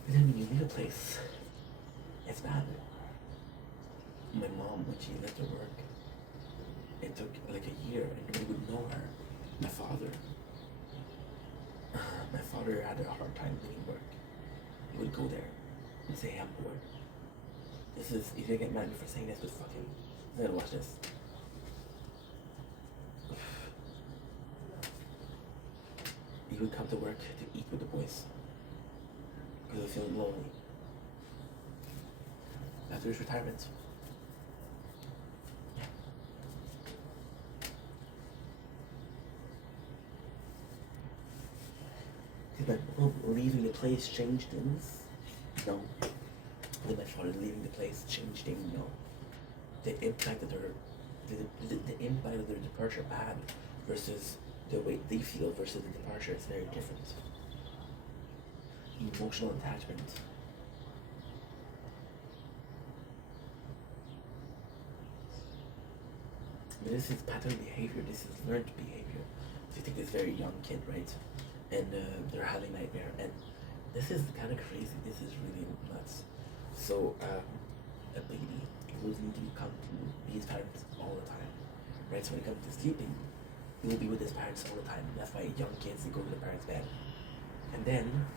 then when you think the place, it's bad. My mom, when she left her work, it took like a year and nobody would know her. My father, my father had a hard time leaving work. He would go there and say, hey, I'm bored. This is, if you get mad at me for saying this, but fucking, you gotta watch this. He would come to work to eat with the boys because he was feeling lonely. After his retirement. Yeah. Did my mom leaving the place change things? No. Did my father leaving the place change things? No. The impact that the impact of their departure had versus the way they feel versus the departure is very different. Emotional attachment. But this is pattern behavior, this is learned behavior. So you take this very young kid, right? And they're having nightmare, and this is kind of crazy, this is really nuts. So a baby will need to come to be his parents all the time, right? So when it comes to sleeping, he will be with his parents all the time. That's why young kids, they go to the parents' bed. And then,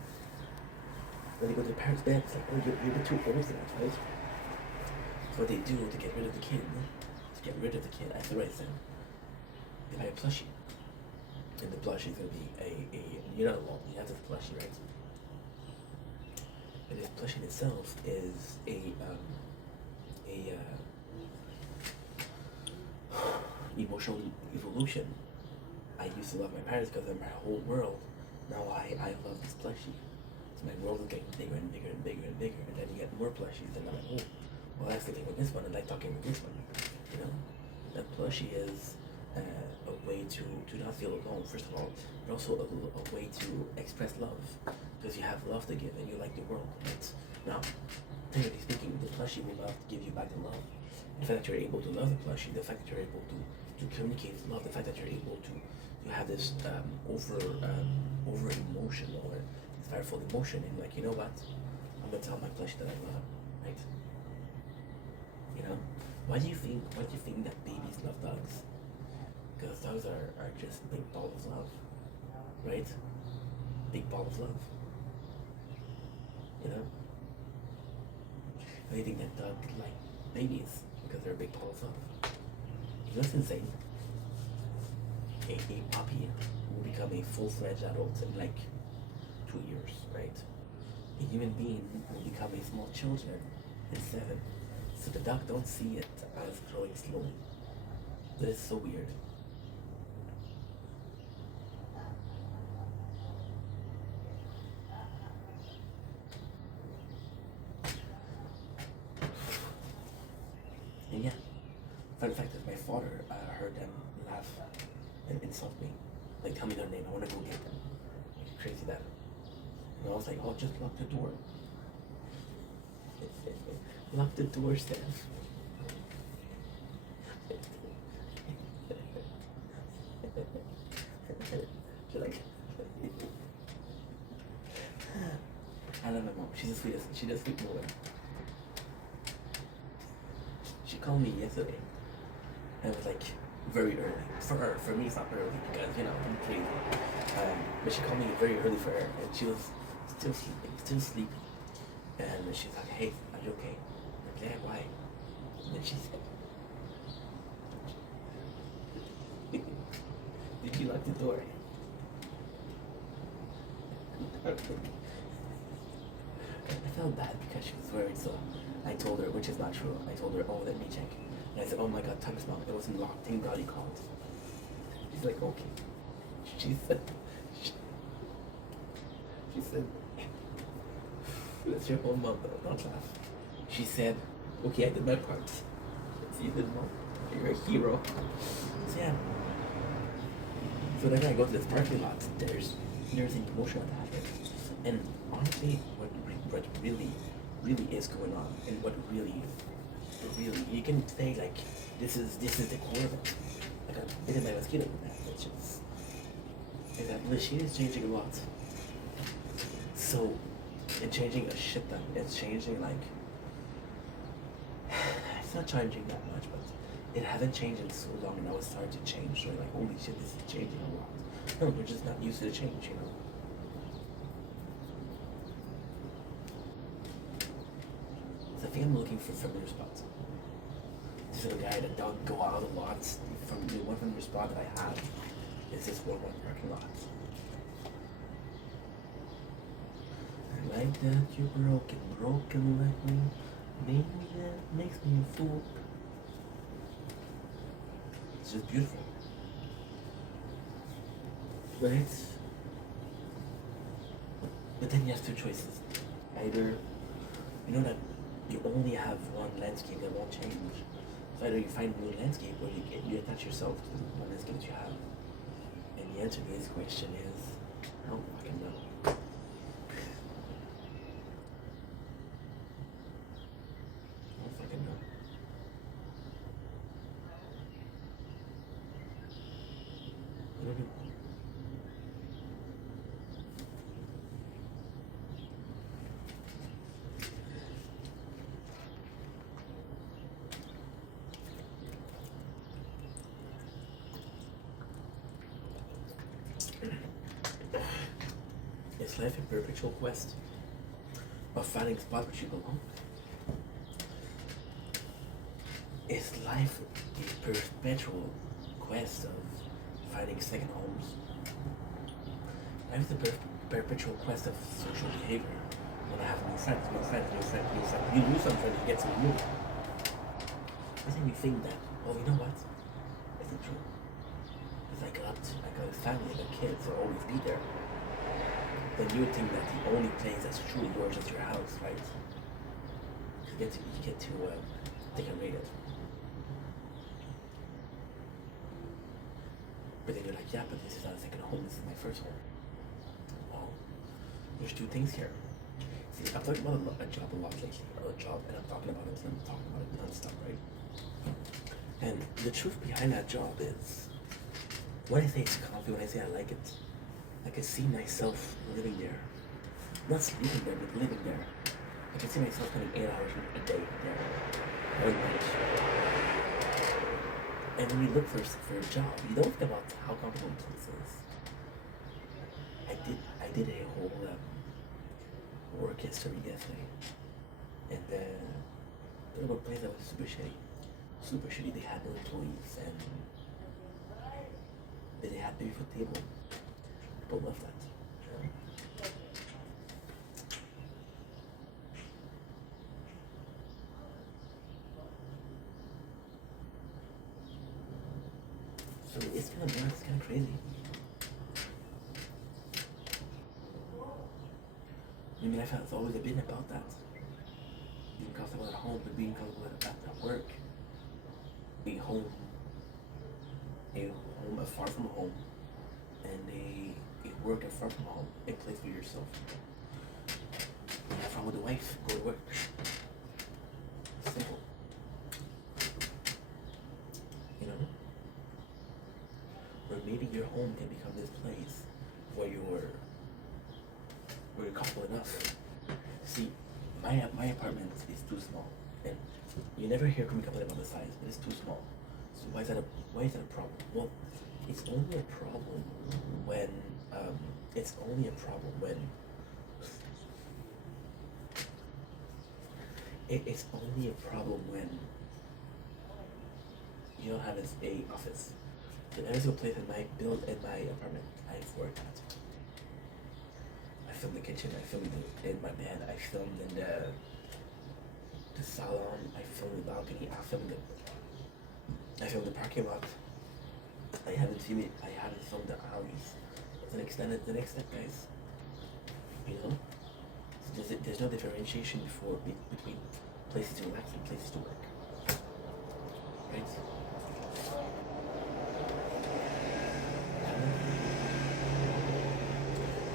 when they go to the parents' bed, it's like, oh, you're a bit too old for that, right? So what they do to get rid of the kid, after the right thing, they buy a plushie. And the plushie is going to be you're not alone, you have this plushie, right? And this plushie itself is emotional evolution. I used to love my parents because they're my whole world. Now I love this plushie. So my world is getting bigger and bigger and bigger and bigger, and then you get more plushies, and I'm like, oh, well, I like sitting with this one, and I like talking with this one. You know, that plushie is a way to not feel alone, first of all, but also a way to express love, because you have love to give and you like the world. Right? Now, technically speaking, the plushie will not give you back the love. The fact that you're able to love the plushie, the fact that you're able to communicate love, the fact that you're able to have this over emotion or this powerful emotion, and like, you know what, I'm gonna tell my plushie that I love him, right? You know, why do you think that babies love dogs? Because dogs are just big ball of love, right? Big ball of love. You know? Why do you think that dogs like babies? Because they're a big ball of love. You know what's insane? A puppy will become a full-fledged adult in like 2 years, right? A human being will become a small children in 7. So the dog don't see it as growing slowly. That is so weird. And yeah, fun fact is my father heard them laugh and insult me. Like, tell me their name, I want to go get them. Like, crazy that. And I was like, oh, just lock the door. Lock the door, Steph. She's like, I love my mom. She's the sweetest. She does sweet more. She called me yesterday. And it was like very early. For her, for me it's not early because, you know, I'm crazy. But she called me very early for her, and she was still sleeping. And she's like, hey, are you okay? I'm like, yeah, why? And then she said, did you lock the door? I felt bad because she was worried, so I told her, which is not true. I told her, oh, let me check. And I said, oh my god, Thomas mom, it wasn't locked. Thank God he called. She's like, okay. She said, that's your own mom, though, don't laugh. She said, okay, I did my part. So you did mom. You're a hero. So yeah. So then I go to this parking lot. There's an emotional attachment. And honestly, what really is going on, and what really, you can say like, this is the core of it. Like a bit of my mosquito with that, which is that machine is changing a lot. So It's changing a shit ton. It's changing like it's not changing that much, but it hasn't changed in so long, and now it's starting to change. So you're like, holy shit, this is changing a lot. No, we're just not used to the change, you know. So I think I'm looking for familiar spots. This is a guy that don't go out a lot. From the one familiar spot that I have is this Walmart parking lot. I like that you're broken like me. Maybe that makes me a fool. It's just beautiful. Right? But then you have two choices. Either, you know that you only have one landscape that won't change. So either you find a new landscape or you attach yourself to the one landscape that you have. And the answer to this question is, I don't fucking know. I don't fucking know. I don't know. Is life a perpetual quest of finding a spot where you belong? Is life a perpetual quest of finding second homes? Life is a perpetual quest of social behavior. When I have new friends. You lose some friends, you get some new. But then you think that, well, you know what? Is it true? Because I got a family, I got kids, I'll always be there. Then you would think that the only place that's truly yours is your house, right? You get to take and rate it. But then you're like, yeah, but this is not a second home, this is my first home. Well, there's two things here. See, I'm talking about a job a lot lately, or a job, and I'm talking about it non-stop, right? And the truth behind that job is, when I say it's comfy, when I say I like it, I can see myself living there. Not sleeping there, but living there. I can see myself spending 8 hours a day there. Every night. And when you look for a job, you don't think about how comfortable the place is. I did a whole work history yesterday. And there was a place that was super shitty. Super shitty. They had no employees, and they had maybe for table. People love that. So it's kind of crazy. I mean, I felt it's always been about that. Being comfortable at home, but being comfortable at work. A home far from home, and a work far from home, a place for yourself. You have fun with the wife, go to work. Simple. You know? Or maybe your home can become this place where you're comfortable enough. See, my apartment is too small, and you never hear me complain about the size, but it's too small. So why is that a problem? Well, it's only a problem when it's only a problem when you don't have a office. So every single place in my apartment I've worked at. I filmed the kitchen, I filmed in my bed, I filmed in the salon, I filmed the balcony, I filmed the parking lot. I haven't filmed the alleys. The next step, guys. You know? So there's no differentiation between places to relax and places to work. Right?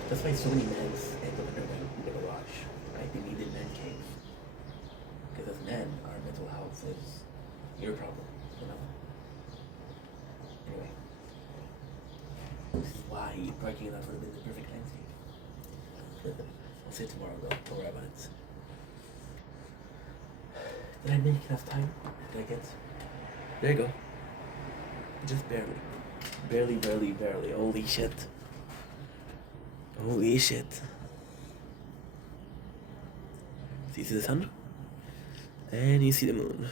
That's why so many men end up in the garage, right? They need a man cave. Because as men, our mental health is your problem, you know? Anyway. This is why parking lot would have been the perfect landscape. I'll say tomorrow though. Don't worry about it. Did I make enough time? Did I get? There you go. Just barely. Barely, barely, barely. Holy shit. Holy shit. So you see the sun? And you see the moon.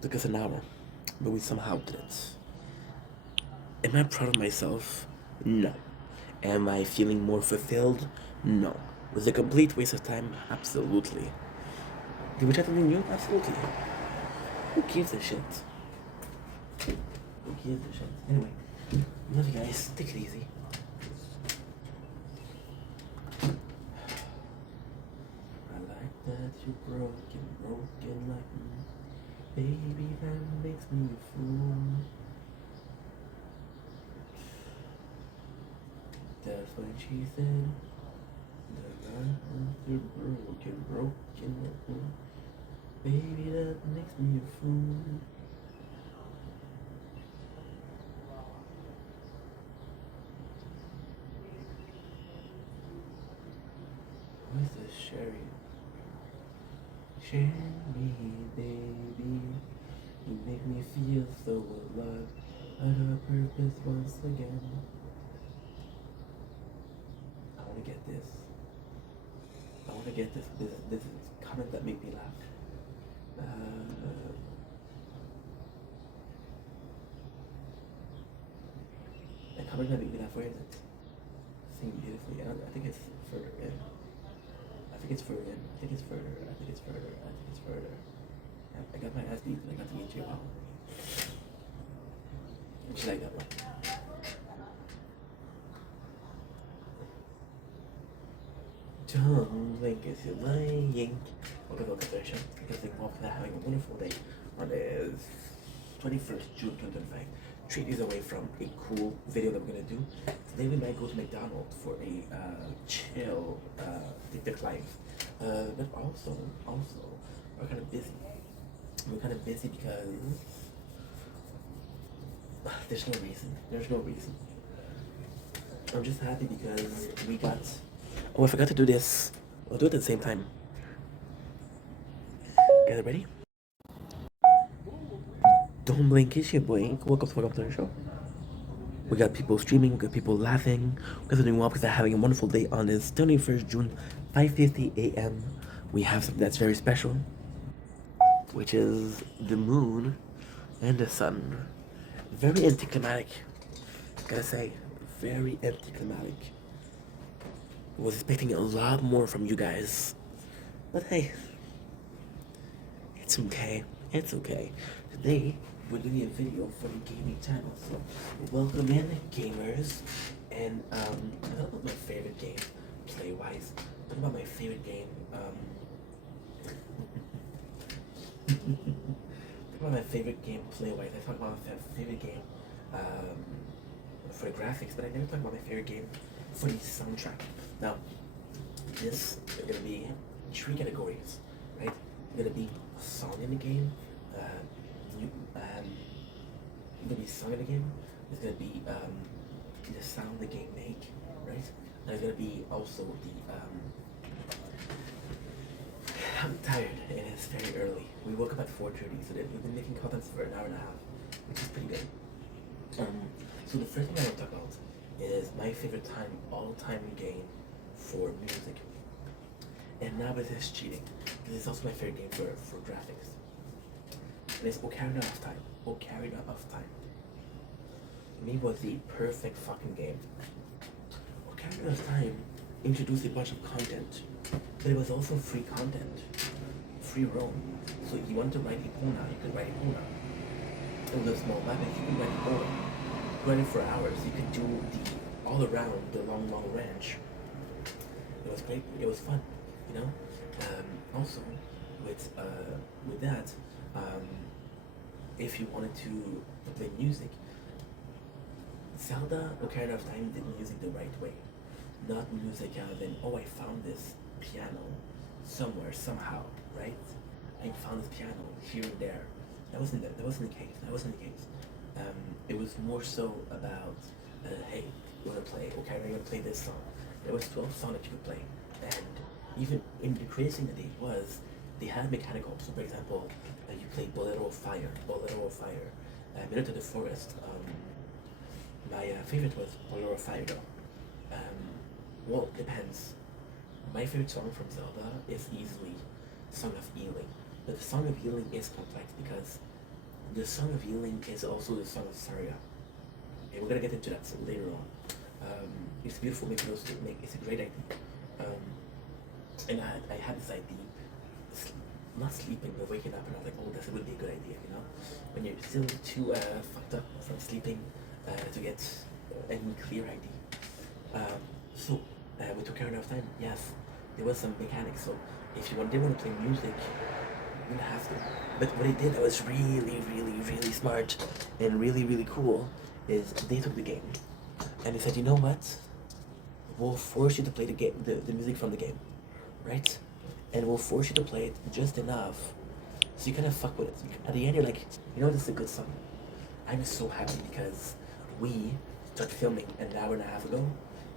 Took us an hour, but we somehow did it. Am I proud of myself? No. Am I feeling more fulfilled? No. Was it a complete waste of time? Absolutely. Did we try something new? Absolutely. Who gives a shit? Who gives a shit? Anyway, love you guys. Take it easy. I like that you're broken, broken like me. Baby, that makes me a fool. That's what she said. That you're broken, broken like me. Baby, that makes me a fool. Who is this? Sherry. Sherry, baby. You make me feel so alive. I have a purpose once again. I want to get this. I want to get this. This is comment that make me laugh. A comment that make me laugh. Where is it? Sing beautifully. I think it's further in. I think it's further in. I think it's further. I think it's further. I think it's further. I got my ass beat and I got to meet you all. She like that one. Don't blink as you're lying. Welcome to the show. Because they walk that having a wonderful day on the 21st June 2025. 3 days away from a cool video that we're gonna do. Today we might go to McDonald's for a chill TikTok live. But also we're kind of busy. We're kind of busy because there's no reason. There's no reason. I'm just happy because we got. Oh, I forgot to do this. I'll do it at the same time. Get it ready? Don't blink, it's your boy. Welcome to the show. We got people streaming, we got people laughing, we got doing well because they're having a wonderful day on this 21st June, 5:50 a.m. We have something that's very special, which is the moon and the sun. Very anticlimactic, gotta say, very anticlimactic. Was expecting a lot more from you guys, but hey, it's okay. It's okay. Today we're doing a video for the gaming channel, so welcome in gamers. And I don't know about my favorite game, play-wise. Talk about my favorite game. Talk about my favorite game play-wise. I talk about my favorite game for the graphics, but I never talk about my favorite game for the soundtrack. Now, this is gonna be 3 categories, right? Gonna be a song in the game, gonna be a song in the game. It's gonna be the sound the game make, right? And it's gonna be also the I'm tired and it's very early. We woke up at 4:30, so we've been making content for an hour and a half, which is pretty good. So the first thing I want to talk about is my favorite all-time game for music. And now it is cheating, because it's also my favorite game for graphics. And it's Ocarina of Time. Ocarina of Time. To me, was the perfect fucking game. Ocarina of Time introduced a bunch of content, but it was also free content, free roam. So if you want to ride Epona, you could ride Epona. It was a small map, you could ride Epona. You could ride it for hours. You could do the all around the long ranch. It was great. It was fun, you know. Also, with that, if you wanted to play music, Zelda Ocarina of Time did music the right way. Not music as in, oh, I found this piano somewhere, somehow, right? I found this piano here and there. That wasn't the case. It was more so about hey, you want to play? Okay, I'm going to play this song. There was 12 songs that you could play. And even in the craziest thing that they was, they had mechanical. So for example, you play Bolero of Fire, Minute of the Forest. My favorite was Bolero of Fire though. Well, depends. My favorite song from Zelda is easily Song of Healing. But the Song of Healing is complex because the Song of Healing is also the Song of Saria. And we're gonna get into that later on. It's beautiful, maybe also make it's a great idea. Um, and I had this idea, not sleeping but waking up, and I was like, oh, this would be a good idea, you know, when you're still too fucked up from sleeping to get any clear idea. So we took care enough time. Yes, there was some mechanics. So if you didn't want to play music, you didn't have to. But what they did that was really, really, really smart and really, really cool is they took the game and they said, you know what? We'll force you to play the game, the music from the game, right? And we'll force you to play it just enough so you kind of fuck with it. At the end, you're like, you know, this is a good song. I'm so happy because we started filming an hour and a half ago.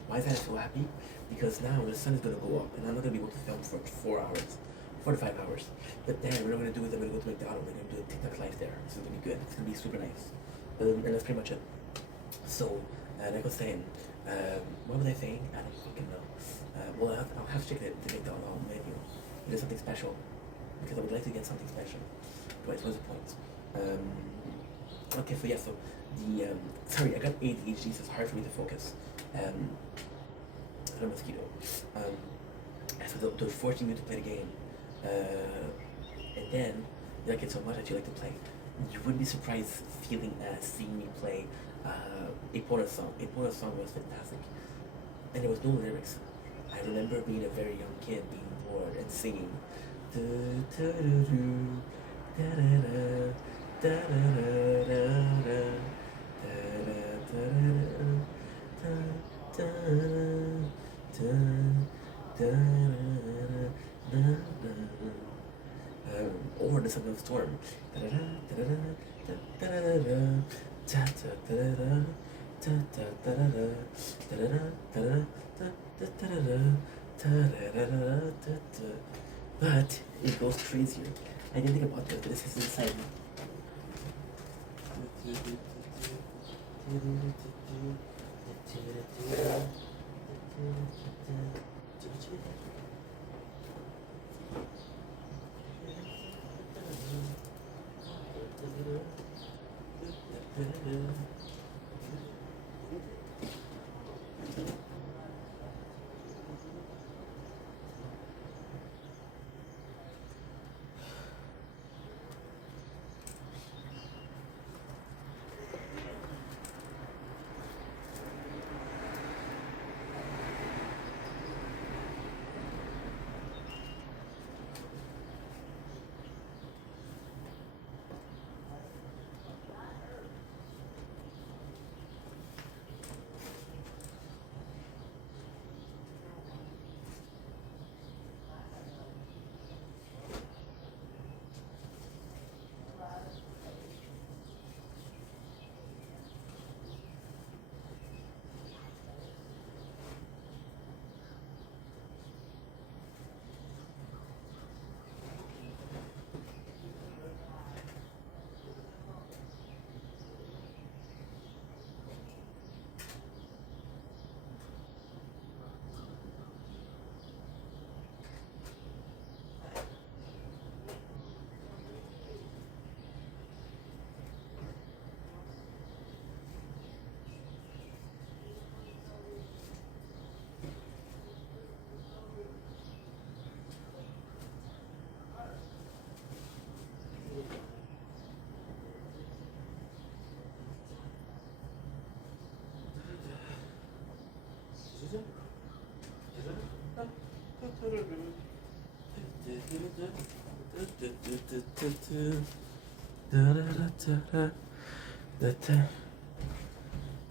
Why is that so happy? Because now the sun is going to go up and I'm not going to be able to film for 4 hours, 4 to 5 hours. But then what I'm going to do is I'm going to go to McDonald's. I'm going to do a TikTok live there. It's going to be good. It's going to be super nice. And that's pretty much it. So, like I was saying, what was I saying? I don't fucking know. Well, I'll have to check the McDonald's menu. There's something special because I would like to get something special. But what's the point? Okay, so yeah, so the sorry, I got ADHD, so it's hard for me to focus. A mosquito. So they're forcing you to play the game, and then you like it so much that you like to play. You wouldn't be surprised seeing me play a Epona song. Epona song was fantastic, and there was no lyrics. I remember being a very young kid, being bored and singing. Or the Song of Storm. But it goes crazier. I didn't think about this, but this is insane.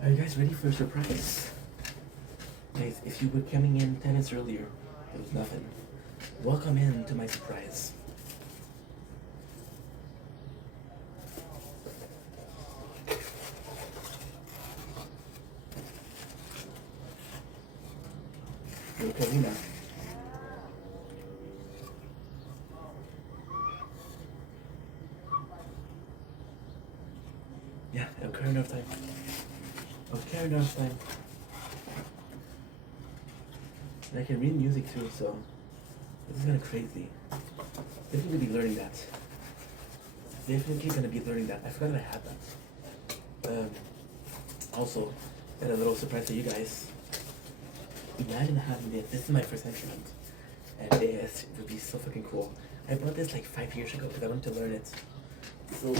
Are you guys ready for a surprise? Guys, if you were coming in 10 minutes earlier, there was nothing. Welcome in to my surprise. Ocarina. Yeah, Ocarina of Time. Ocarina of Time. And I can read music too, so this is kind of crazy. Definitely gonna be learning that. Definitely gonna be learning that. I forgot that I had that. Also, got a little surprise for you guys. Imagine having this. This is my first instrument, and it would be so fucking cool. I bought this like 5 years ago because I wanted to learn it. So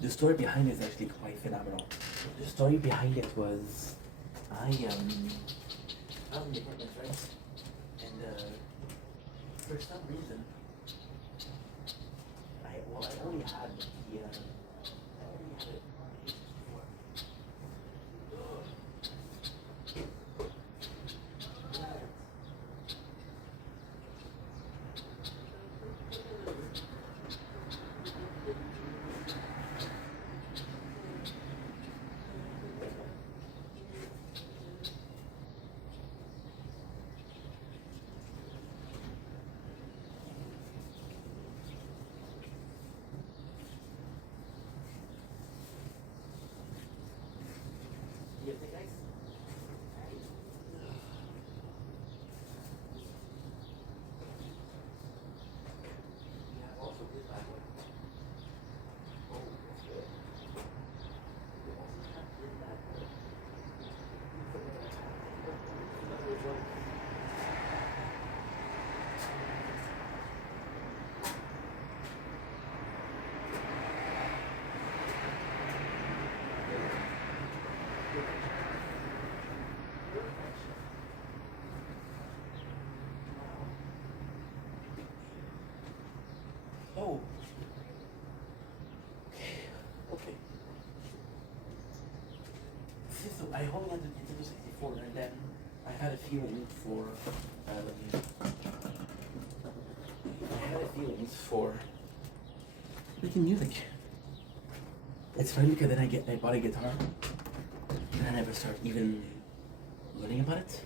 the story behind it is actually quite phenomenal. The story behind it was I was in the apartment, right? And for some reason, I already had the I already had it. You think, guys? Yeah, also this bad one. Oh, that's good. We also have this bad one. Another one. Oh. Okay. See, so I only had the Nintendo 64, and then I had a feeling for. I had a feeling for making music. It's funny because then I bought a guitar, and I never started even learning about it.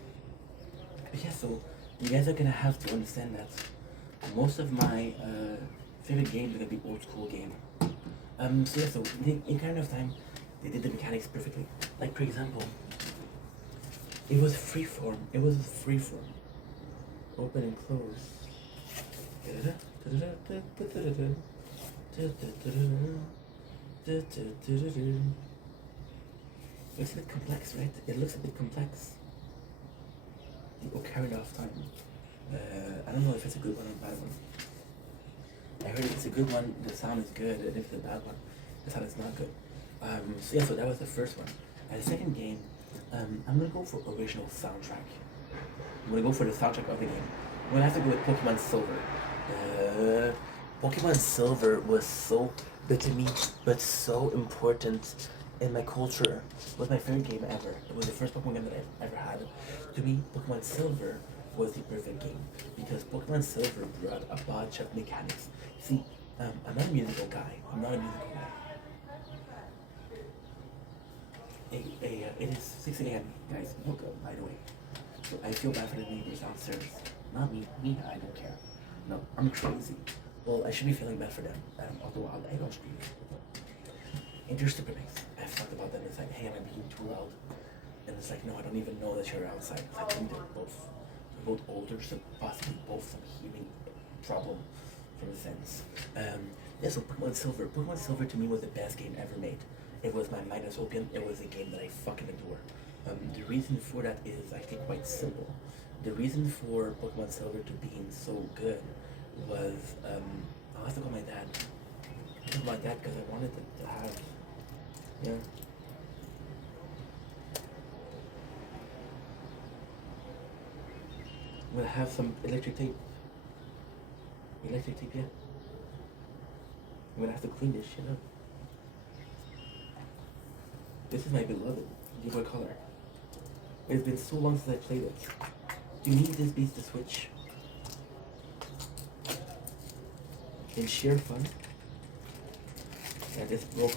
But yeah, so you guys are gonna have to understand that most of my favorite games are gonna be old school game. So yeah, so in Ocarina of Time, they did the mechanics perfectly. Like for example, it was freeform. It was freeform. Open and close. Looks a bit complex, right? It looks a bit complex. The Ocarina of Time. I don't know if it's a good one or a bad one. I heard it's a good one, the sound is good, and if it's a bad one, the sound is not good. So yeah, so that was the first one. And the second game, I'm gonna go for original soundtrack. I'm gonna go for the soundtrack of the game. I'm gonna have to go with Pokemon Silver. Pokemon Silver was so good to me, but so important in my culture. It was my favorite game ever. It was the first Pokemon game that I ever had. To me, Pokemon Silver was the perfect game because Pokemon Silver brought a bunch of mechanics. See, I'm not a musical guy. It is 6 a.m. Guys, woke up, by the way. So I feel bad for the neighbors downstairs. Not me. Me, I don't care. No, I'm crazy. Well, I should be feeling bad for them. Although I don't scream. And they're stupid things. I've talked about them. It's like, hey, am I being too loud? And it's like, no, I don't even know that you're outside. I think they're both older, so possibly both some hearing problem from the sense. Yeah, so Pokemon Silver. Pokemon Silver to me was the best game ever made. It was my Minus Opium. It was a game that I fucking adore. The reason for that is actually quite simple. The reason for Pokemon Silver to being so good was I'll have to call my dad. I called my dad because I wanted to have, yeah. I'm gonna have some electric tape. Electric tape, yeah. I'm gonna have to clean this shit up. This is my beloved Game Boy Color. It's been so long since I played it. Do you need this beast to switch? In sheer fun? Yeah, this broke.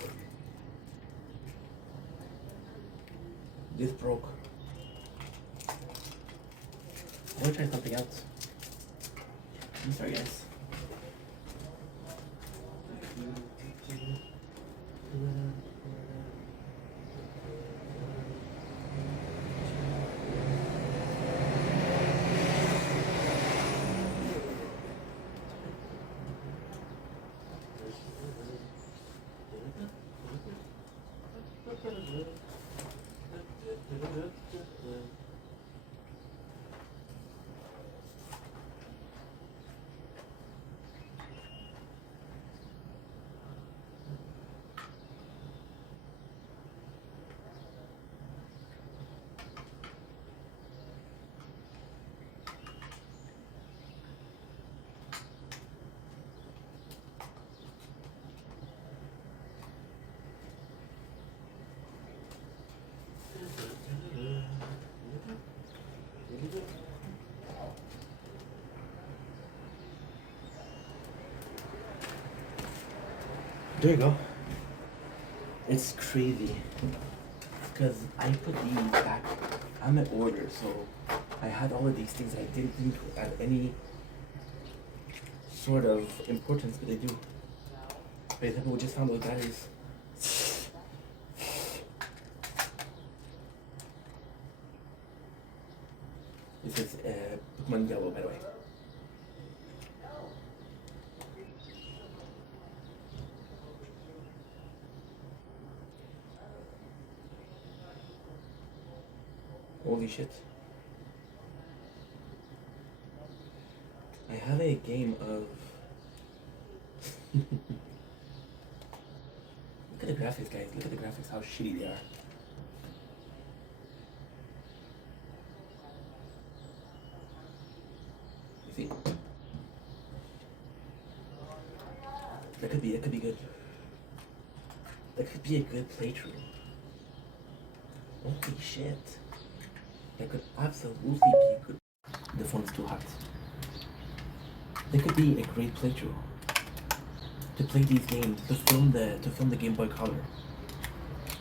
This broke. I want to try something else. I'm sorry, guys. There you go. It's crazy because I put these back. I'm at order, so I had all of these things that I didn't think had any sort of importance, but they do. For example, we just found those batteries. This is Pokemon Yellow, by the way. Holy shit. I have a game of... Look at the graphics, guys. Look at the graphics, how shitty they are. You see? That could be good. That could be a good playthrough. Holy shit. That could absolutely be a good... The phone is too hot. That could be a great playthrough. To play these games, to film the Game Boy Color.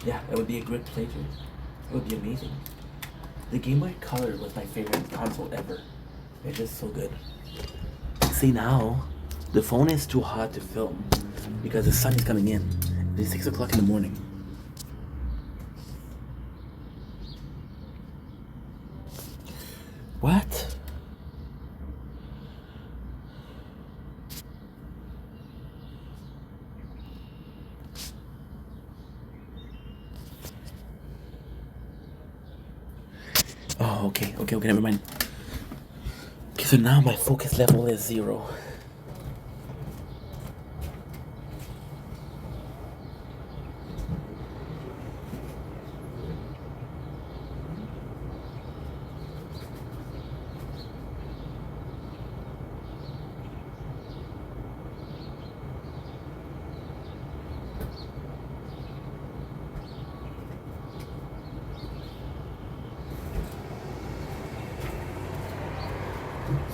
Yeah, that would be a great playthrough. It would be amazing. The Game Boy Color was my favorite console ever. It's just so good. See now, the phone is too hot to film because the sun is coming in. It's 6 o'clock in the morning. What? Oh, okay, never mind. Okay, so now my focus level is 0.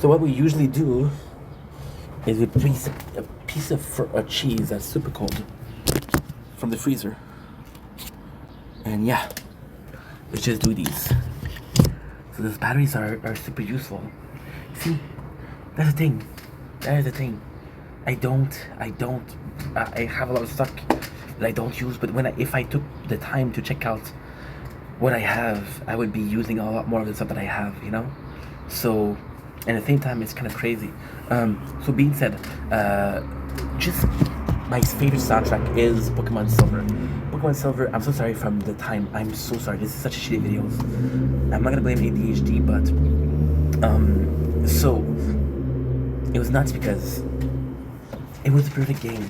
So what we usually do is we place a piece of cheese that's super cold from the freezer. And yeah, we just do these. So these batteries are super useful. See, that's the thing. That is the thing. I have a lot of stuff that I don't use, but if I took the time to check out what I have, I would be using a lot more of the stuff that I have, you know? So, and at the same time, it's kind of crazy. So being said, just my favorite soundtrack is Pokemon Silver. Pokemon Silver, I'm so sorry from the time. I'm so sorry. This is such a shitty videos. I'm not gonna blame ADHD, but so it was nuts because it was a perfect game.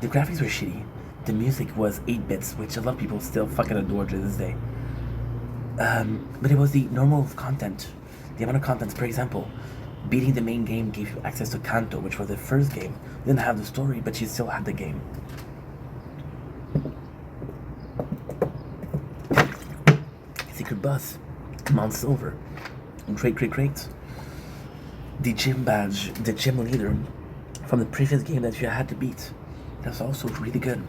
The graphics were shitty. The music was 8 bits, which a lot of people still fucking adore to this day. But it was the normal content. The amount of content, for example, beating the main game gave you access to Kanto, which was the first game. You didn't have the story, but you still had the game. Secret Boss, Mount Silver, great. The gym badge, the gym leader from the previous game that you had to beat. That's also really good.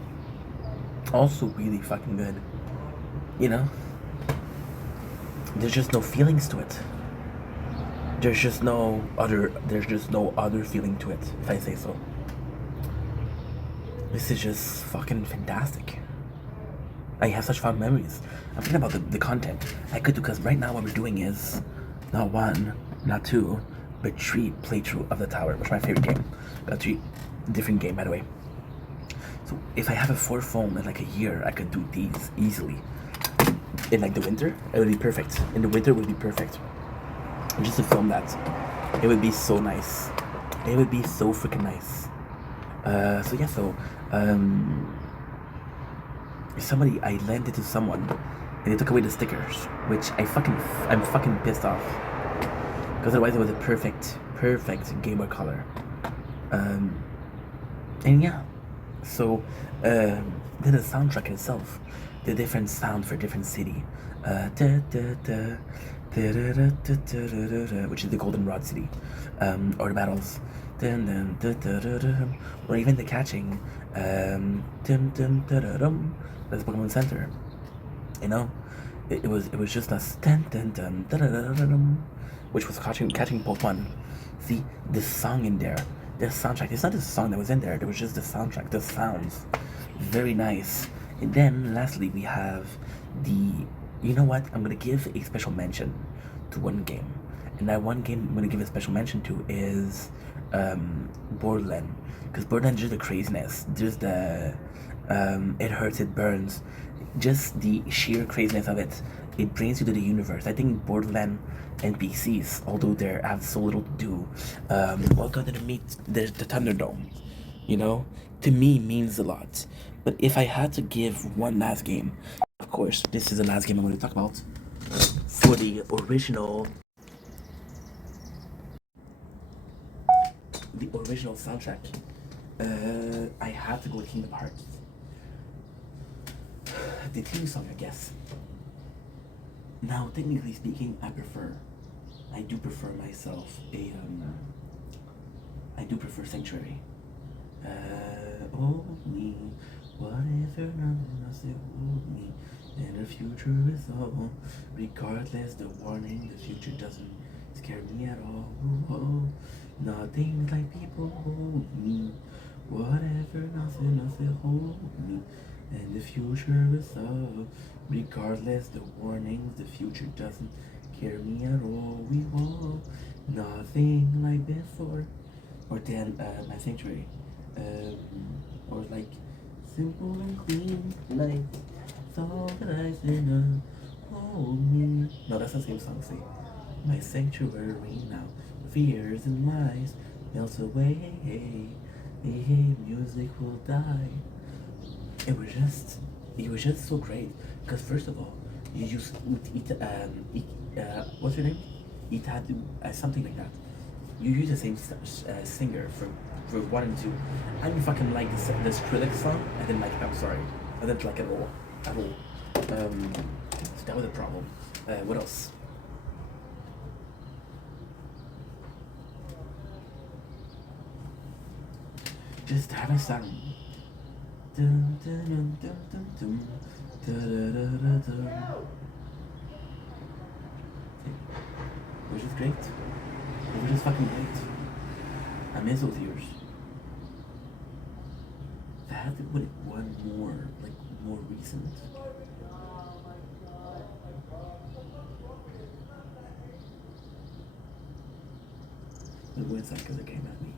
Also really fucking good. You know? There's just no feelings to it. There's just no other feeling to it, if I say so. This is just fucking fantastic. I have such fond memories. I'm thinking about the content I could do, because right now what we're doing is not one, not two, but three playthrough of the tower, which is my favorite game. Got three different game, by the way. So if I have a 4 phone in like a year, I could do these easily. In like the winter, it would be perfect. In the winter, it would be perfect. And just to film that, it would be so nice. It would be so freaking nice. So yeah, so somebody, I lent it to someone, and they took away the stickers, which I'm fucking pissed off, because otherwise it was a perfect Game Boy Color. And yeah, so then the soundtrack itself, the different sound for different city, which is the Goldenrod city, or the battles, or even the catching, that's Pokemon Center. You know, it was just us, which was catching Pokemon. See the song in there, the soundtrack. It's not the song that was in there. There was just the soundtrack, the sounds, very nice. And then lastly, we have the. You know what? I'm gonna give a special mention to one game, and that one game I'm gonna give a special mention to is Borderland, because Borderland is just the craziness, just the it hurts, it burns, just the sheer craziness of it. It brings you to the universe. I think Borderland NPCs, although they have so little to do, welcome to the Thunderdome, you know, to me means a lot. But if I had to give one last game, of course, this is the last game I'm going to talk about for the original soundtrack. I have to go with Kingdom Hearts. The theme song, I guess. Now, technically speaking, I do prefer myself I do prefer Sanctuary. Hold me, whatever nothing else to hold me, and the future is all. Regardless, the warning, the future doesn't scare me at all. Oh, nothing like people hold me, whatever nothing else to hold me, and the future is all. Regardless, the warnings, the future doesn't scare me at all. We all, nothing like before. Or then my Sanctuary, or like simple and clean life. It's all that I say now. Hold me. No, that's the same song. See, my sanctuary now. Fears and lies melt away. The music will die. It was just so great. Because first of all, you use what's her name? Itadu, something like that. You use the same singer for 1 and 2. I didn't fucking like the Skrillex song. I didn't like it. I'm sorry. I didn't like it at all. So that was a problem. What else? Just have a sound. Dun, dun, dun, dun, dun, dun, dun, dun, dun, dun. Which is great. It was just fucking great. I miss those years. If I had to put it one more recent. It was like because it came at me.